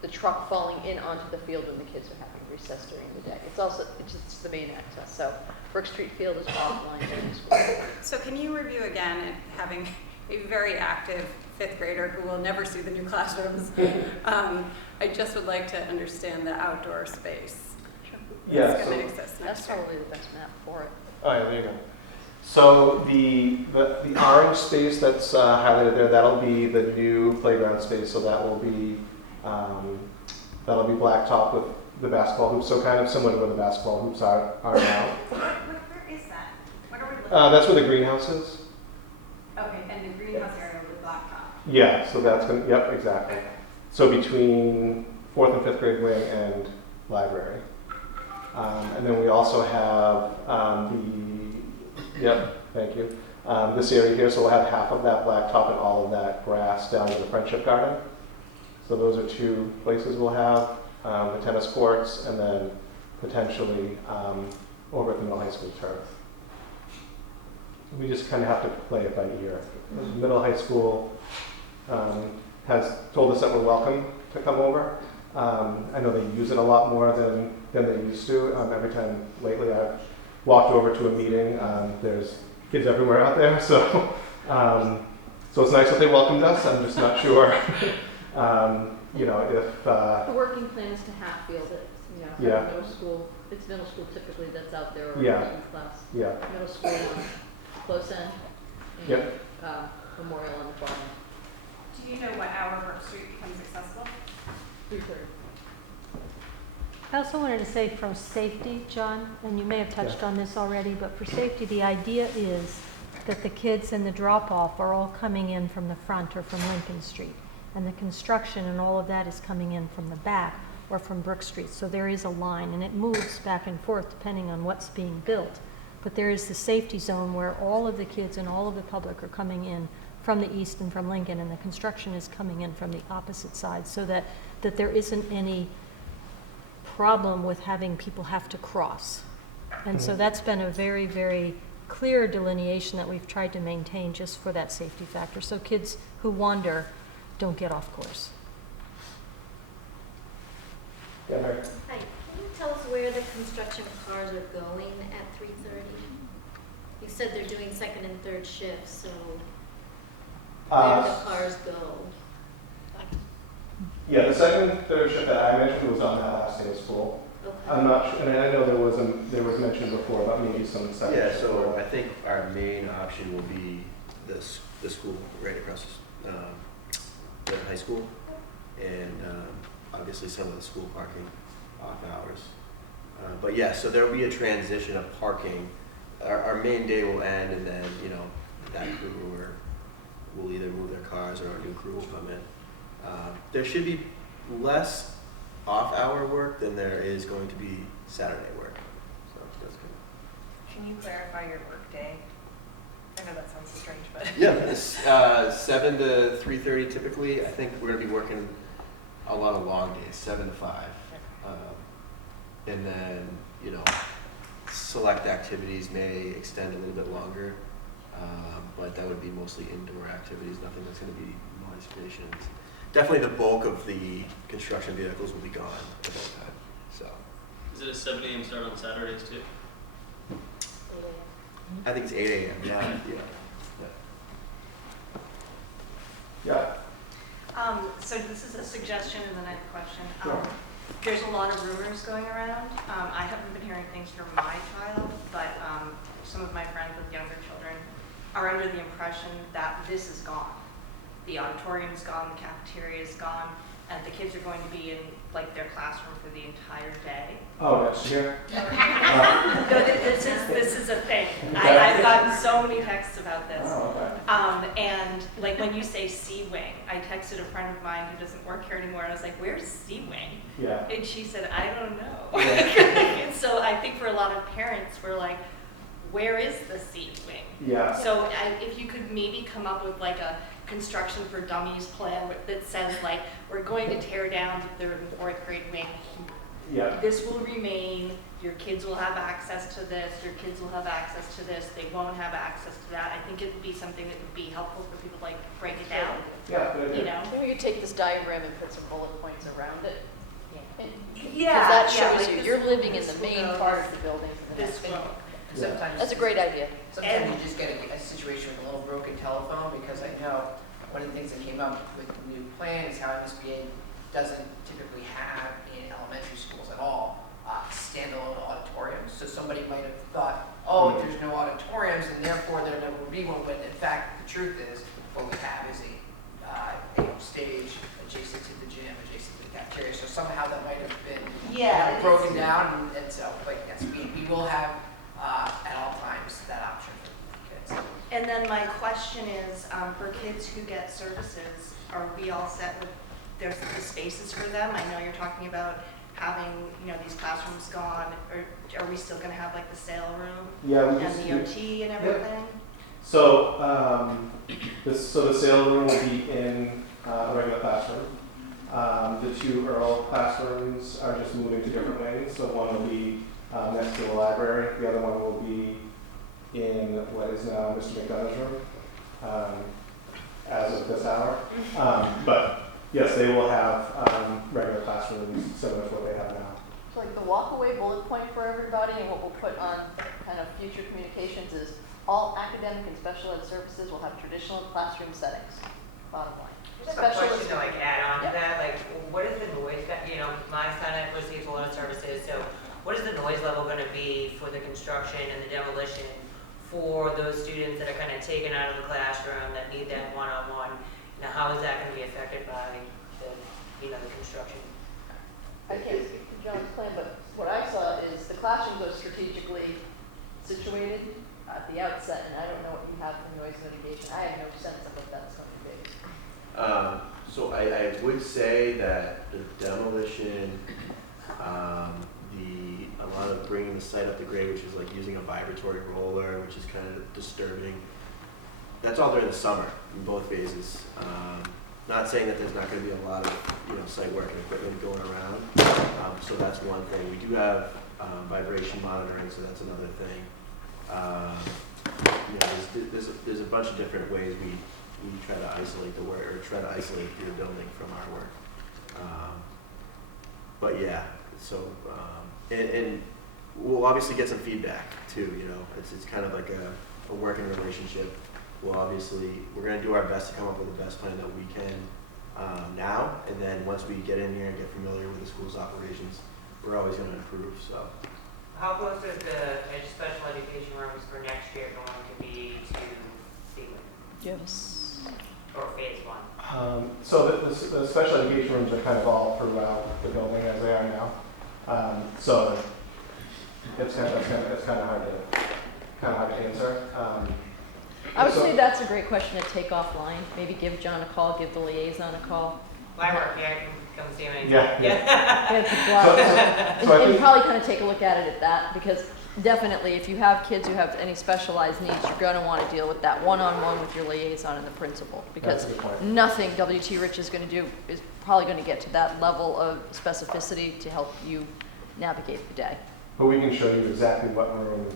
the truck falling in onto the field when the kids are having recess during the day. It's the main access. So Brook Street Field is offline during the school. So can you review again, and having a very active fifth grader who will never see the new classrooms, I just would like to understand the outdoor space. Yeah, That's so- going to exist That's next year. probably the best map for it. Oh, yeah, there you go. So the orange space that's highlighted there, that'll be the new playground space. So that will be blacktop with the basketball hoops. So kind of similar to where the basketball hoops are now. Where is that? What are we looking That's where the greenhouse is. Okay, and the greenhouse area with blacktop. Yeah, so that's going to, yep, exactly. So between 4th and 5th grade wing and library. And then we also have thank you. This area here, so we'll have half of that blacktop and all of that grass down to the Friendship Garden. So those are two places we'll have, the tennis courts, and then potentially over at the middle high school turf. We just kind of have to play it by ear. The middle high school has told us that we're welcome to come over. I know they use it a lot more than they used to. Every time lately I've walked over to a meeting, there's kids everywhere out there, so it's nice that they welcomed us. I'm just not sure, if The working plan is to half field it, Yeah. middle school, it's middle school typically that's out there, or Yeah. in class. yeah, Middle school on close end, and, Yep. Memorial on the far end, Do you know what hour Brook Street becomes accessible? 3:30. I also wanted to say for safety, John, and you may have touched on this already, but for safety, the idea is that the kids in the drop-off are all coming in from the front or from Lincoln Street. And the construction and all of that is coming in from the back or from Brook Street. So there is a line, and it moves back and forth depending on what's being built. But there is the safety zone where all of the kids and all of the public are coming in from the east and from Lincoln, and the construction is coming in from the opposite side, so that there isn't any problem with having people have to cross. And so that's been a very, very clear delineation that we've tried to maintain just for that safety factor, so kids who wander don't get off course. Yeah, Mary. Hi, can you tell us where the construction cars are going at 3:30? You said they're doing second and third shifts, so where do the cars go? Yeah, the second, third shift that I mentioned was on that last day of school. Okay. I'm not sure, and I know there was mention before about maybe some second Yeah, shift. so I think our main option will be the school right across the high school, and obviously some of the school parking off hours. But yeah, so there will be a transition of parking. Our main day will end, and then that crew will either move their cars or a new crew will come in. There should be less off-hour work than there is going to be Saturday work. So that's good. Can you clarify your work day? I know that sounds strange, but. Yeah, it's 7 to 3:30 typically. I think we're going to be working a lot of long days, 7 to 5. And then, select activities may extend a little bit longer, but that would be mostly indoor activities, nothing that's going to be noise stations. Definitely the bulk of the construction vehicles will be gone at that time. So Is it a 7 a.m. start on Saturdays too? I think it's 8 a.m. Yeah. So this is a suggestion and then I have a question. Sure. There's a lot of rumors going around. I haven't been hearing things from my child, but some of my friends with younger children are under the impression that this is gone. The auditorium's gone, the cafeteria is gone, and the kids are going to be in their classroom for the entire day. Oh, that's here. No, this is a thing. I've gotten so many texts about this. Oh, okay. And when you say C Wing, I texted a friend of mine who doesn't work here anymore, and I was like, "Where's C Wing?" Yeah. And she said, "I don't know." And so I think for a lot of parents, we're like, "Where is the C Wing?" Yeah. So if you could maybe come up with a construction for dummies plan that says we're going to tear down the 3rd and 4th grade wing. Yeah. This will remain. Your kids will have access to this. Your kids will have access to this. They won't have access to that. I think it would be something that would be helpful for people to break it down. Yeah. Good idea. Maybe you take this diagram and put some bullet points around it. Because Yeah, that shows you, this- you're living in this the will main go, part of the building. This will. Sometimes. That's a great idea. Sometimes you just get a situation with a little broken telephone, because I know one of the things that came up with the new plan is how MSBA doesn't typically have in elementary schools at all standalone auditoriums. So somebody might have thought, oh, there's no auditoriums and therefore there never will be one, when in fact the truth is what we have is a stage adjacent to the gym, adjacent to the cafeteria. So somehow that might have been broken down, and so, but yes, we will have at all times that option for kids. And then my question is, for kids who get services, are we all set with there's the spaces for them? I know you're talking about having, these classrooms gone, or are we still gonna have like the sale room? Yeah, And the OT and everything? So, the sale room will be in a regular classroom. The two Earl classrooms are just moving to different wings. So one will be next to the library. The other one will be in what is now Mr. McDonough's room, as of this hour. But yes, they will have regular classrooms similar to what they have now. So like the walkaway bullet point for everybody and what we'll put on kind of future communications is all academic and special ed services will have traditional classroom settings, bottom line. Just a question to add on to Yep. that, like what is the noise that, my son receives a lot of services, so what is the noise level gonna be for the construction and the demolition for those students that are kind of taken out of the classroom that need that one-on-one? Now, how is that gonna be affected by the construction? I can't speak to John's plan, but what I saw is the classrooms are strategically situated at the outset, and I don't know what you have for noise mitigation. I have no sense of what that's going to be. So I would say that the demolition, a lot of bringing the site up to grade, which is like using a vibratory roller, which is kind of disturbing. That's all during the summer in both phases. Not saying that there's not going to be a lot of site work and equipment going around. So that's one thing. We do have vibration monitoring, so that's another thing. There's a bunch of different ways we try to isolate the work, or try to isolate your building from our work. But yeah, so and we'll obviously get some feedback too. It's kind of like a working relationship. We're going to do our best to come up with the best plan that we can now, and then once we get in here and get familiar with the school's operations, we're always going to improve. So. How close is the special education rooms for next year going to be to ceiling? Yes. Or phase one? So the special education rooms are kind of all throughout the building as they are now. So it's kind of hard to answer. I would say that's a great question to take offline. Maybe give John a call, give the liaison a call. My work, yeah, I can come see him anytime. Yeah. And probably kind of take a look at it at that, because definitely if you have kids who have any specialized needs, you're going to want to deal with that one-on-one with your liaison and the principal, because nothing WT Rich is going to do is probably going to get to that level of specificity to help you navigate the day. But we can show you exactly what room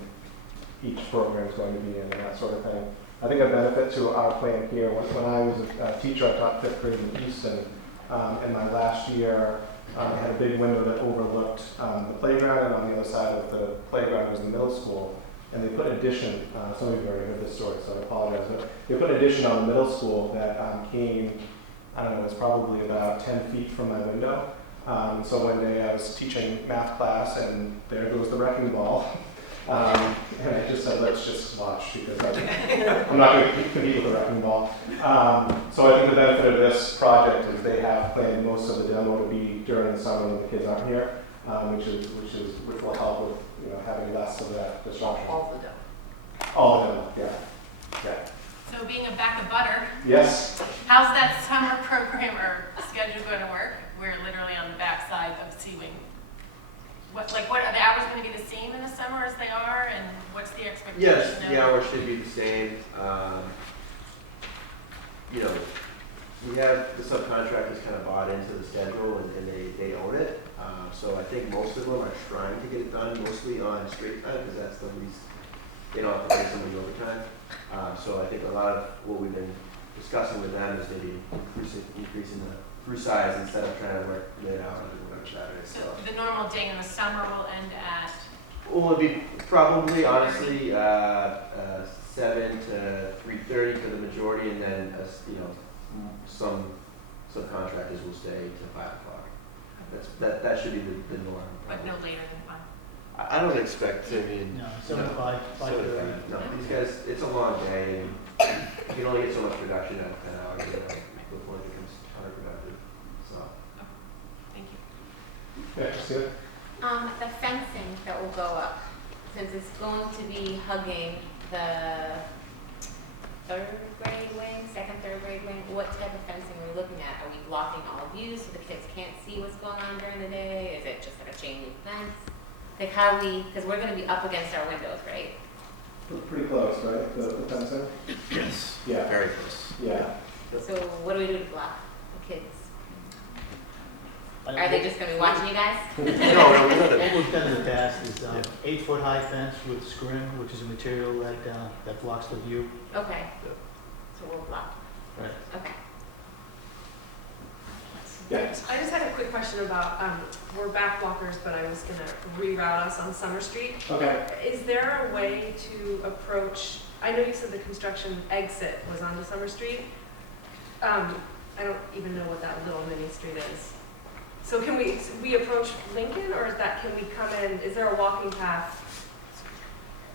each program is going to be in and that sort of thing. I think a benefit to our plan here, when I was a teacher, I taught 5th grade in Easton, and my last year had a big window that overlooked the playground, and on the other side of the playground was the middle school. And they put an addition, some of you already heard this story, so I apologize, but they put an addition on the middle school that came, I don't know, it was probably about 10 feet from my window. So one day I was teaching math class, and there goes the wrecking ball. And I just said, let's just watch, because I'm not going to compete with a wrecking ball. So I think the benefit of this project is they have planned most of the demo to be during the summer when the kids aren't here, which will help with having less of that disruption. All the demo. All of them, yeah. So being a back of butter. Yes. How's that summer program or schedule going to work? We're literally on the back side of C-Wing. What are the hours going to be the same in the summer as they are, and what's the expectation? Yes, the hours should be the same. We have the subcontractors kind of bought into the schedule, and they own it. So I think most of them are trying to get it done mostly on straight time, because that's the least, they don't have to pay somebody overtime. So I think a lot of what we've been discussing with them is maybe increasing the through size instead of trying to work late hours or whatever Saturday. So the normal day in the summer will end at? Well, it'd be probably, honestly, 7 to 3:30 for the majority, and then some subcontractors will stay to 5 o'clock. That should be the norm. But no later than 5. I don't expect. I mean, No, 7 to 5, 5:30. No, these guys. It's a long day, and you can only get so much production out of 10 hours. Before it becomes counterproductive. So. Thank you. Yeah, Christina? The fencing that will go up, since it's going to be hugging the third grade wing, second, third grade wing, what type of fencing are we looking at? Are we blocking all views so the kids can't see what's going on during the day? Is it just a fence? Like how because we're gonna be up against our windows, right? Pretty close, right? The fencing? Yes. Yeah. Very close. Yeah. So what do we do to block the kids? Are they just gonna be watching you guys? No, what we've done in the past is 8-foot high fence with scrim, which is a material that blocks the view. Okay. So we'll block. Right. Okay. Yeah. I just had a quick question about, we're back walkers, but I was gonna reroute us on Summer Street. Okay. Is there a way to approach, I know you said the construction exit was onto Summer Street. I don't even know what that little mini street is. So can we approach Lincoln, or can we come in, is there a walking path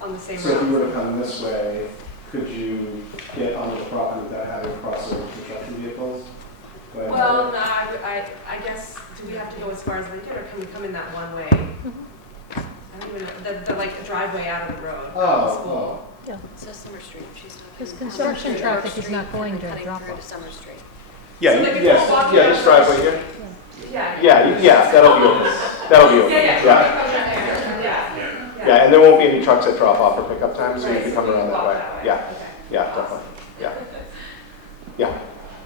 on the same route? So if you were to come this way, could you get onto the property without having to cross over construction vehicles? Well, no, I guess, do we have to go as far as Lincoln, or can we come in that one way? I don't even know, the like driveway out of the road. Oh. Yeah. It says Summer Street. She's not. Because construction traffic is not going to drop Through to off. Summer Street. Yeah, So they could yes, go walking yeah, down this driveway here. Yeah, that'll be open. That'll be open. Yeah, and there won't be any trucks that drop off for pickup time, so you can come around that way. Yeah, definitely. Yeah.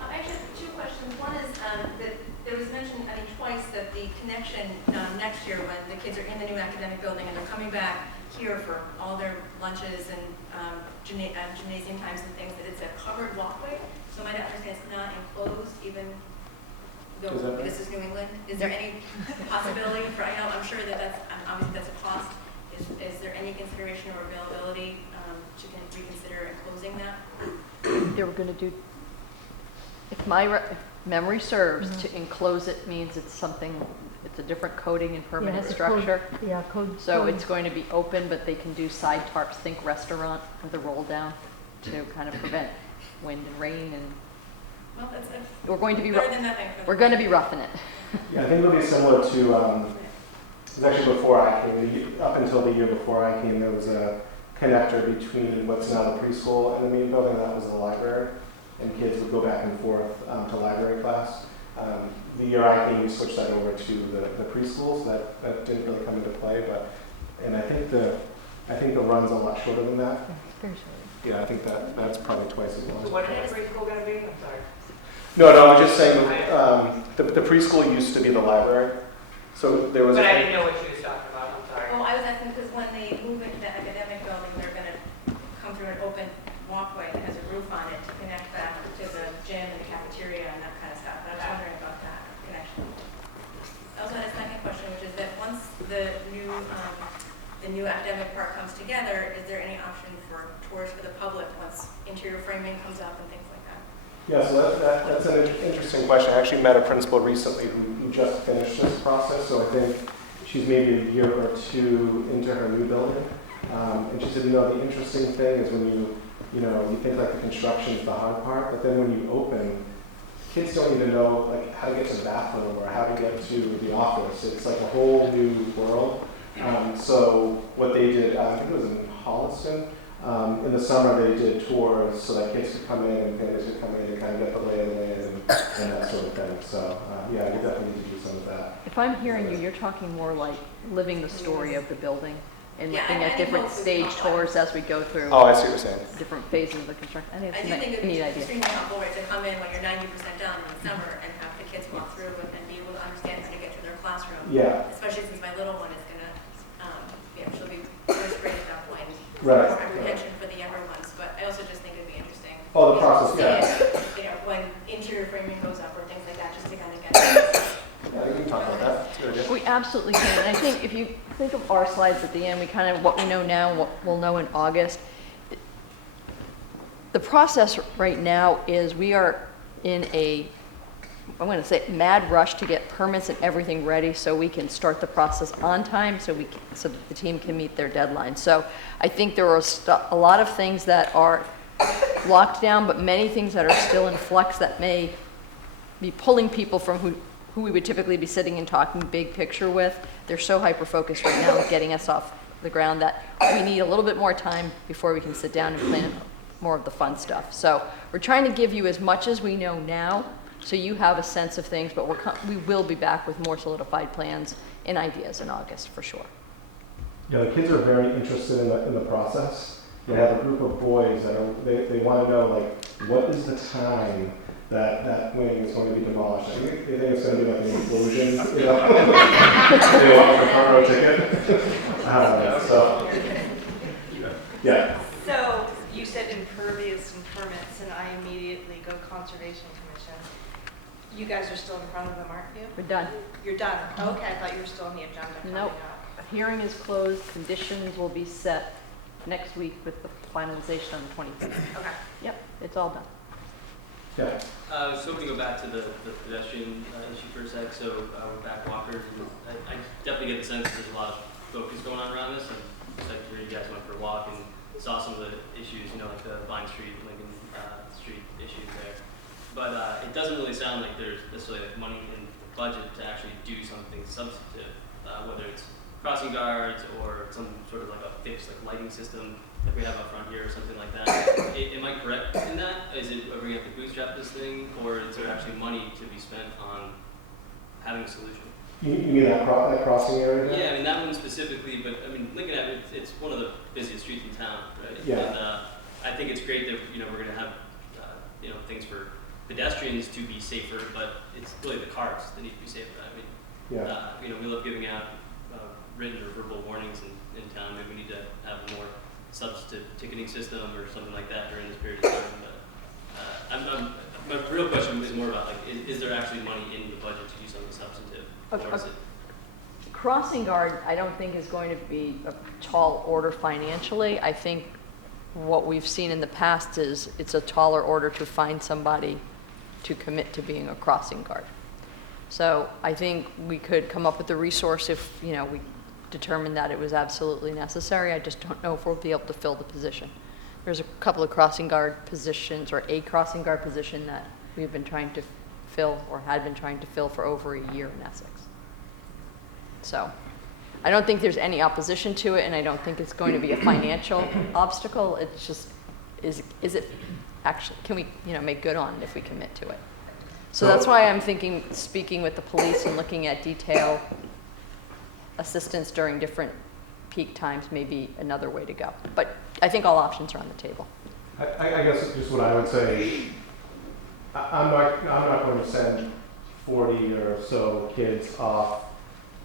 I actually have two questions. One is that there was mentioned, twice that the connection next year when the kids are in the new academic building and they're coming back here for all their lunches and gymnasium times and things, that it's a covered walkway. So my understanding it's not enclosed, even though this is New England. Is there any possibility for, I'm sure that obviously that's a cost. Is there any consideration or availability to reconsider enclosing that? They were going to do, if my memory serves, to enclose it means it's a different coating and permanent structure. Code. So it's going to be open, but they can do side tarps, think restaurant with a roll down to kind of prevent wind and rain and. Well, that's we're going to be better than nothing. We're going to be roughing it. Yeah, I think it'll be similar to, it was actually before I came, up until the year before I came, there was a connector between what's now the preschool and the main building, that was the library, and kids would go back and forth to library class. The year I came, we switched that over to the preschool, so that didn't really come into play, and I think the run's a lot shorter than that. Very short. Yeah, I think that's probably twice as long. So what is the preschool gonna be? I'm sorry. No, I was just saying, the preschool used to be the library, so there was. But I didn't know what she was talking about, I'm sorry. Well, I was asking because when they move into the academic building, they're gonna come through an open walkway that has a roof on it to connect back to the gym and the cafeteria and that kind of stuff. But I was wondering about that connection. I also had a second question, which is that once the new academic part comes together, is there any option for tours for the public once interior framing comes up and things like that? Yeah, so that's an interesting question. I actually met a principal recently who just finished this process, so I think she's maybe a year or two into her new building. And she said, the interesting thing is when you think like the construction is the hard part, but then when you open, kids don't even know like how to get to the bathroom or how to get to the office. It's like a whole new world. So what they did, I think it was in Holliston, in the summer they did tours so that kids could come in and families could come in and kind of get the lay of the land and that sort of thing. So yeah, we definitely need to do some of that. If I'm hearing you, you're talking more like living the story of the building and Yeah, looking at different stage tours as we go through. Oh, I see what you're saying. Different phases of the construction. I think I it's do think a it would neat be idea. extremely helpful, right, to come in when you're 90% done in the summer and have the kids walk through and be able to understand how to get to their classroom. Yeah. Especially since my little one is gonna, she'll be first grade at that point. Right. More apprehension for the younger ones, but I also just think it'd be interesting. Oh, the process, to yeah. see it, when interior framing goes up or things like that, just to kind of get it. Yeah, we can talk about that. That's a good idea. We absolutely can. And I think if you think of our slides at the end, we kind of, what we know now, what we'll know in August. The process right now is we are in I'm going to say mad rush to get permits and everything ready so we can start the process on time so that the team can meet their deadline. So I think there are a lot of things that are locked down, but many things that are still in flux that may be pulling people from who we would typically be sitting and talking big picture with. They're so hyper-focused right now on getting us off the ground that we need a little bit more time before we can sit down and plan more of the fun stuff. So we're trying to give you as much as we know now So you have a sense of things, but we will be back with more solidified plans and ideas in August, for sure. Yeah, the kids are very interested in the process. They have a group of boys that they want to know, like, what is the time that wing is going to be demolished? They think it's going to be like an explosion, you know? They want the front row ticket. So, yeah. So you said impervious and permits, and I immediately go Conservation Commission. You guys are still in front of them, aren't you? We're done. You're done. Okay, I thought you were still on the agenda. Nope. Hearing is closed. Conditions will be set next week with the finalization on the 25th. Okay. Yep, it's all done. Yeah. I was hoping to go back to the pedestrian issue for a sec. So we're back walkers. And I definitely get the sense that there's a lot of focus going on around this. I'm excited to hear you guys went for a walk and saw some of the issues, you know, like the Vine Street, Lincoln Street issues there. But it doesn't really sound like there's necessarily like money in the budget to actually do something substantive, whether it's crossing guards or some sort of like a fixed like lighting system like we have up front here or something like that. Am I correct in that? Is it are we going to have to bootstrap this thing, or is there actually money to be spent on having a solution? You mean that crossing area there? Yeah, I mean that one specifically, but I mean Lincoln Avenue, it's one of the busiest streets in town, right? Yeah. And I think it's great that we're going to have things for pedestrians to be safer, but it's really the cars that need to be safer. I mean, we love giving out written or verbal warnings in town. Maybe we need to have a more substantive ticketing system or something like that during this period of time. But my real question is more about like, is there actually money in the budget to do something substantive? Or is it Crossing guard, I don't think is going to be a tall order financially. I think what we've seen in the past is it's a taller order to find somebody to commit to being a crossing guard. So I think we could come up with a resource if, we determined that it was absolutely necessary. I just don't know if we'll be able to fill the position. There's a couple of crossing guard positions, or a crossing guard position that we've been trying to fill or had been trying to fill for over a year in Essex. So I don't think there's any opposition to it, and I don't think it's going to be a financial obstacle. It's just, is it actually, can we make good on it if we commit to it? So that's why I'm thinking speaking with the police and looking at detail assistance during different peak times may be another way to go. But I think all options are on the table. I guess just what I would say, I'm not going to send 40 or so kids off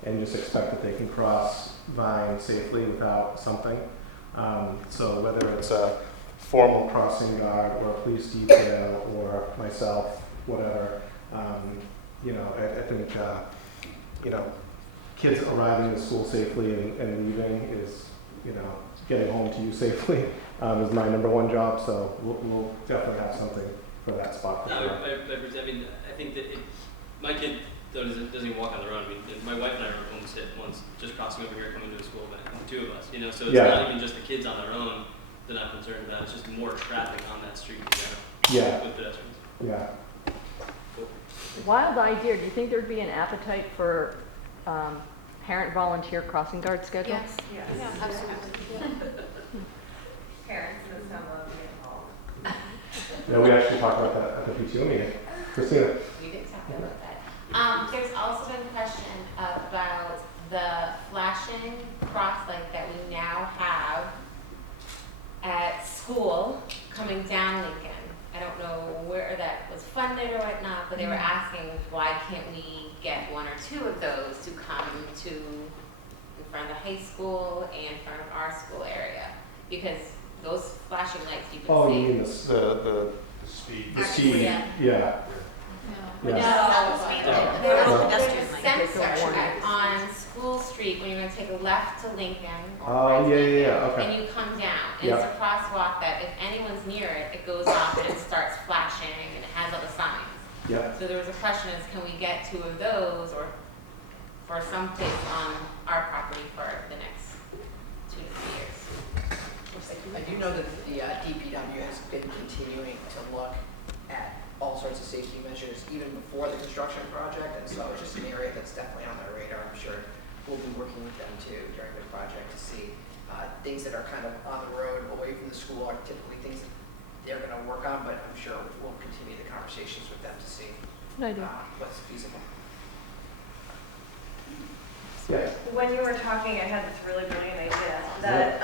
and just expect that they can cross Vine safely without something. So whether it's a formal crossing guard or a police detail or myself, whatever, I think, kids arriving to school safely and leaving is, getting home to you safely is my number one job. So we'll definitely have something for that spot. For sure. I mean, I think that my kid doesn't even walk on their own. I mean, my wife and I were almost hit once just crossing over here coming to a school event, the two of us, so it's not even just the kids on their own that I'm concerned about. It's just more traffic on that street in general with pedestrians. Yeah. Wild idea. Do you think there'd be an appetite for parent volunteer crossing guard schedule? Yes. Yeah, absolutely. Parents in this town love being involved. Yeah, we actually talked about that at the PTO meeting. Christina. We did talk about that. There's also been a question about the flashing crosslight that we now have at school coming down Lincoln. I don't know where that was funded or whatnot, but they were asking why can't we get one or two of those to come to in front of the high school and in front of our school area, because those flashing lights you can see. Oh, you mean the speed? The speed, yeah. No, there was a sensor on School Street when you're going to take a left to Lincoln. Oh, yeah, okay. And you come down, and it's a crosswalk that if anyone's near it, it goes off and it starts flashing, and it has other signs. Yeah. So there was a question is, can we get two of those, or for some place on our property for the next 2 to 3 years? I do know that the DPW has been continuing to look at all sorts of safety measures even before the construction project, and so it's just an area that's definitely on their radar. I'm sure we'll be working with them too during the project to see things that are kind of on the road away from the school are typically things that they're going to work on, but I'm sure we'll continue the conversations with them to see Good idea. What's feasible. Yeah. When you were talking, I had this really brilliant idea that,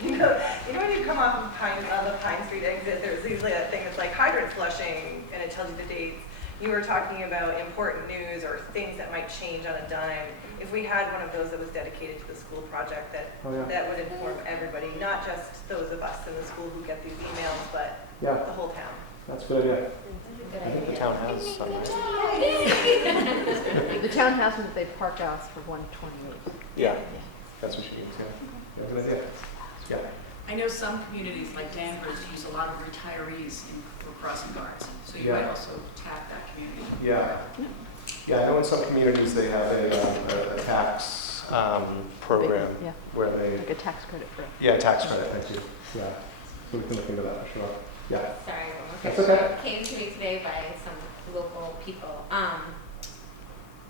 you know when you come off of the Pine Street exit, there's usually that thing that's like hydrant flushing, and it tells you the dates. You were talking about important news or things that might change on a dime. If we had one of those that was dedicated to the school project, that would inform everybody, not just those of us in the school who get these emails, but the whole town. That's a good idea. I think the town has some. The town has them, but they park out for 128. Yeah, that's what she means, yeah. Good idea. Yeah. I know some communities like Danvers use a lot of retirees for crossing guards, so you might also tap that community. Yeah. Yeah, I know in some communities they have a tax program where they... Like a tax credit for it. Yeah, tax credit, thank you. Yeah, so we can look into that for sure. Yeah. Sorry, That's okay. Came to me today by some local people.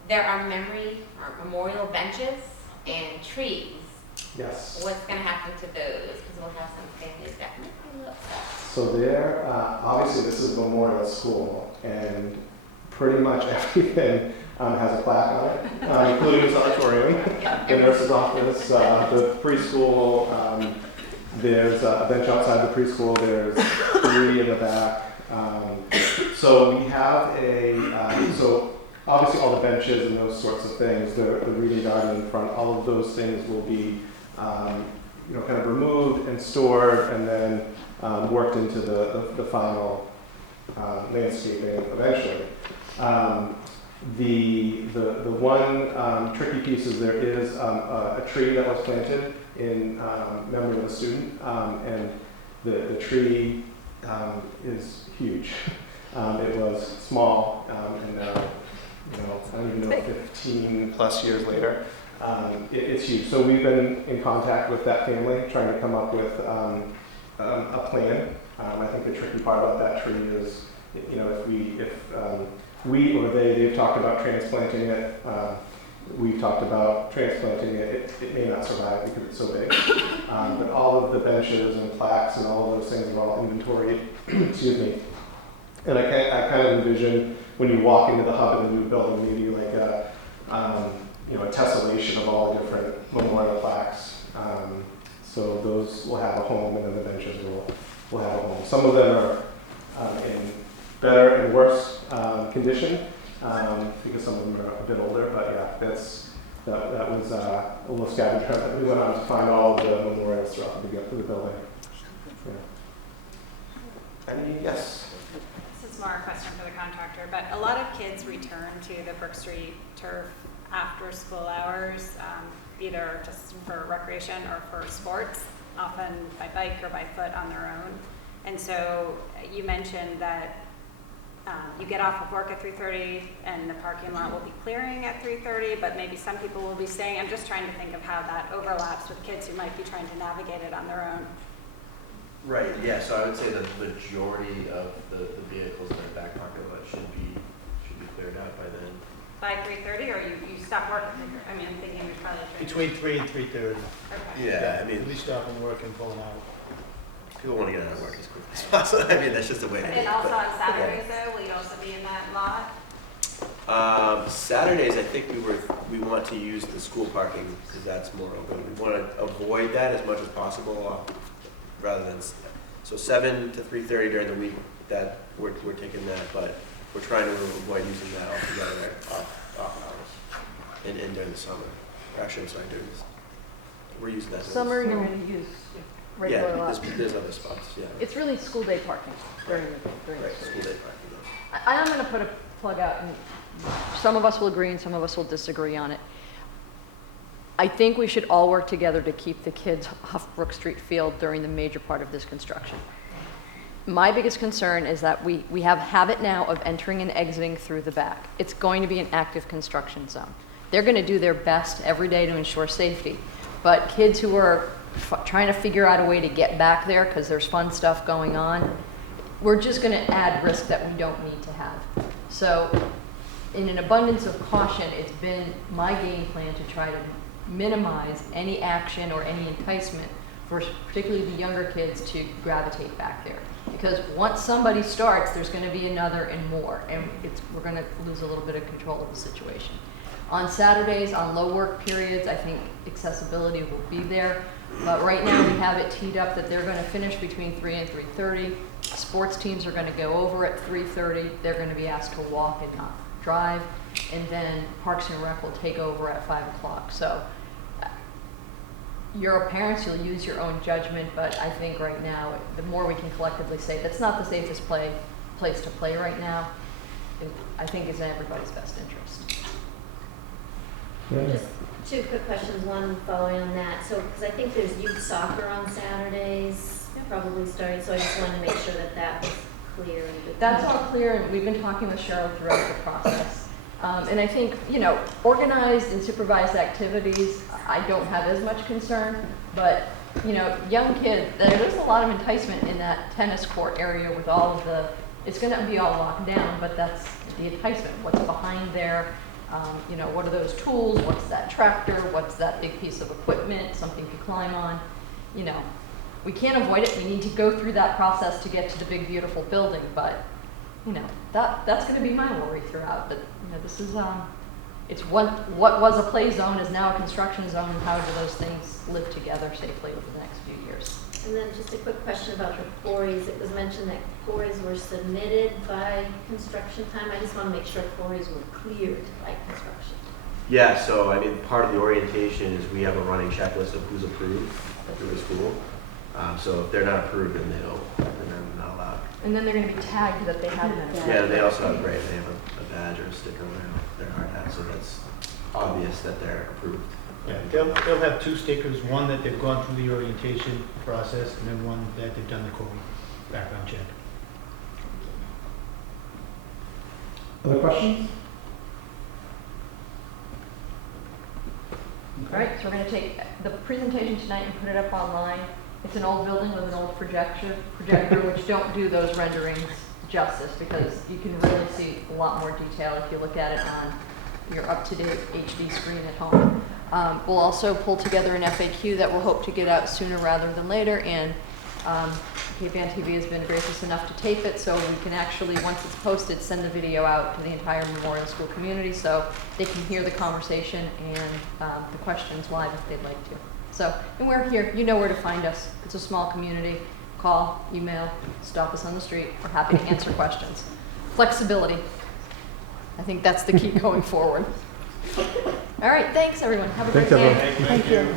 There are memorial benches and trees. Yes. What's going to happen to those? Because we'll have some families that might be upset. So there, obviously this is Memorial School, and pretty much everything has a plaque on it, including this auditorium, the nurse's office, the preschool. There's a bench outside the preschool. There's 3 in the back. So we have so obviously all the benches and those sorts of things, the reading garden in front, all of those things will be kind of removed and stored and then worked into the final landscaping eventually. The one tricky piece is there is a tree that was planted in memory of a student, and the tree is huge. It was small, and now, I don't even know, 15 plus years later, it's huge. So we've been in contact with that family, trying to come up with a plan. I think the tricky part about that tree is, if we or they've talked about transplanting it. We've talked about transplanting it. It may not survive because it's so big. But all of the benches and plaques and all of those things are all inventoried. Excuse me. And I kind of envision when you walk into the hub of the new building, maybe like a tessellation of all the different memorial plaques. So those will have a home, and then the benches will have a home. Some of them are in better and worse condition, because some of them are a bit older, but yeah, that was a little scavenger hunt that we went on to find all of the memorials throughout the building. Yeah. Yes? This is more a question for the contractor, but a lot of kids return to the Brook Street turf after school hours, either just for recreation or for sports, often by bike or by foot on their own. And so you mentioned that you get off of work at 3:30 and the parking lot will be clearing at 3:30, but maybe some people will be staying. I'm just trying to think of how that overlaps with kids who might be trying to navigate it on their own. Right, yeah, so I would say the majority of the vehicles in the back parking lot should be cleared out by then. By 3:30, or you stop work at 3:30? I mean, I'm thinking there's probably a Between 3 and 3:30. Okay. Yeah, I mean, We stop and work and pull out. people want to get out of work as quickly as possible. I mean, that's just the way it is. And also but, on Saturdays, though, will you also be in that lot? Saturdays, I think we want to use the school parking because that's more open. We want to avoid that as much as possible, rather than 7 to 3:30 during the week. That we're taking that, but we're trying to avoid using that altogether off hours and during the summer. Actually, I'm sorry, we're using that. Summer, you're going to use regular lots. There's other spots. Yeah. It's really school day parking during the school day parking. Yeah. I'm going to put a plug out, and some of us will agree and some of us will disagree on it. I think we should all work together to keep the kids off Brook Street Field during the major part of this construction. My biggest concern is that we have habit now of entering and exiting through the back. It's going to be an active construction zone. They're going to do their best every day to ensure safety. But kids who are trying to figure out a way to get back there because there's fun stuff going on, we're just going to add risk that we don't need to have. So in an abundance of caution, it's been my game plan to try to minimize any action or any enticement for particularly the younger kids to gravitate back there. Because once somebody starts, there's going to be another and more, and we're going to lose a little bit of control of the situation. On Saturdays, on low work periods, I think accessibility will be there. But right now we have it teed up that they're going to finish between 3 and 3:30. Sports teams are going to go over at 3:30. They're going to be asked to walk and not drive. And then Parks and Rec will take over at 5 o'clock. So you're parents, you'll use your own judgment, but I think right now, the more we can collectively say that's not the safest place to play right now, I think is in everybody's best interest. Yeah. Just two quick questions, one following on that. So, because I think there's youth soccer on Saturdays, probably starting, so I just wanted to make sure that that was clear. That's all clear, and we've been talking with Cheryl throughout the process. And I think, you know, organized and supervised activities, I don't have as much concern, but, you know, young kids, there's a lot of enticement in that tennis court area with all of the, it's going to be all locked down, but that's the enticement. What's behind there? You know, what are those tools? What's that tractor? What's that big piece of equipment? Something to climb on? You know, we can't avoid it. We need to go through that process to get to the big, beautiful building, but, you know, that's going to be my worry throughout. But, you know, this is, it's what was a play zone is now a construction zone, and how do those things live together safely over the next few years? And then just a quick question about the quarries. It was mentioned that quarries were submitted by construction time. I just want to make sure quarries were cleared by construction. Yeah, so I mean, part of the orientation is we have a running checklist of who's approved through the school. So if they're not approved, then they're not allowed. And then they're going to be tagged that they have that. Yeah, they also have they have a badge or a sticker on their hard hat, so that's obvious that they're approved. Yeah, they'll have two stickers, one that they've gone through the orientation process, and then one that they've done the COVID background check. Other questions? All right, so we're going to take the presentation tonight and put it up online. It's an old building with an old projector which don't do those renderings justice, because you can really see a lot more detail if you look at it on your up-to-date HD screen at home. We'll also pull together an FAQ that we'll hope to get out sooner rather than later, and KBAN TV has been gracious enough to tape it, so we can actually, once it's posted, send the video out to the entire Memorial School community so they can hear the conversation and the questions live if they'd like to. So, and we're here. You know where to find us. It's a small community. Call, email, stop us on the street. We're happy to answer questions. Flexibility. I think that's the key going forward. All right, thanks everyone. Have a great day. Thank you.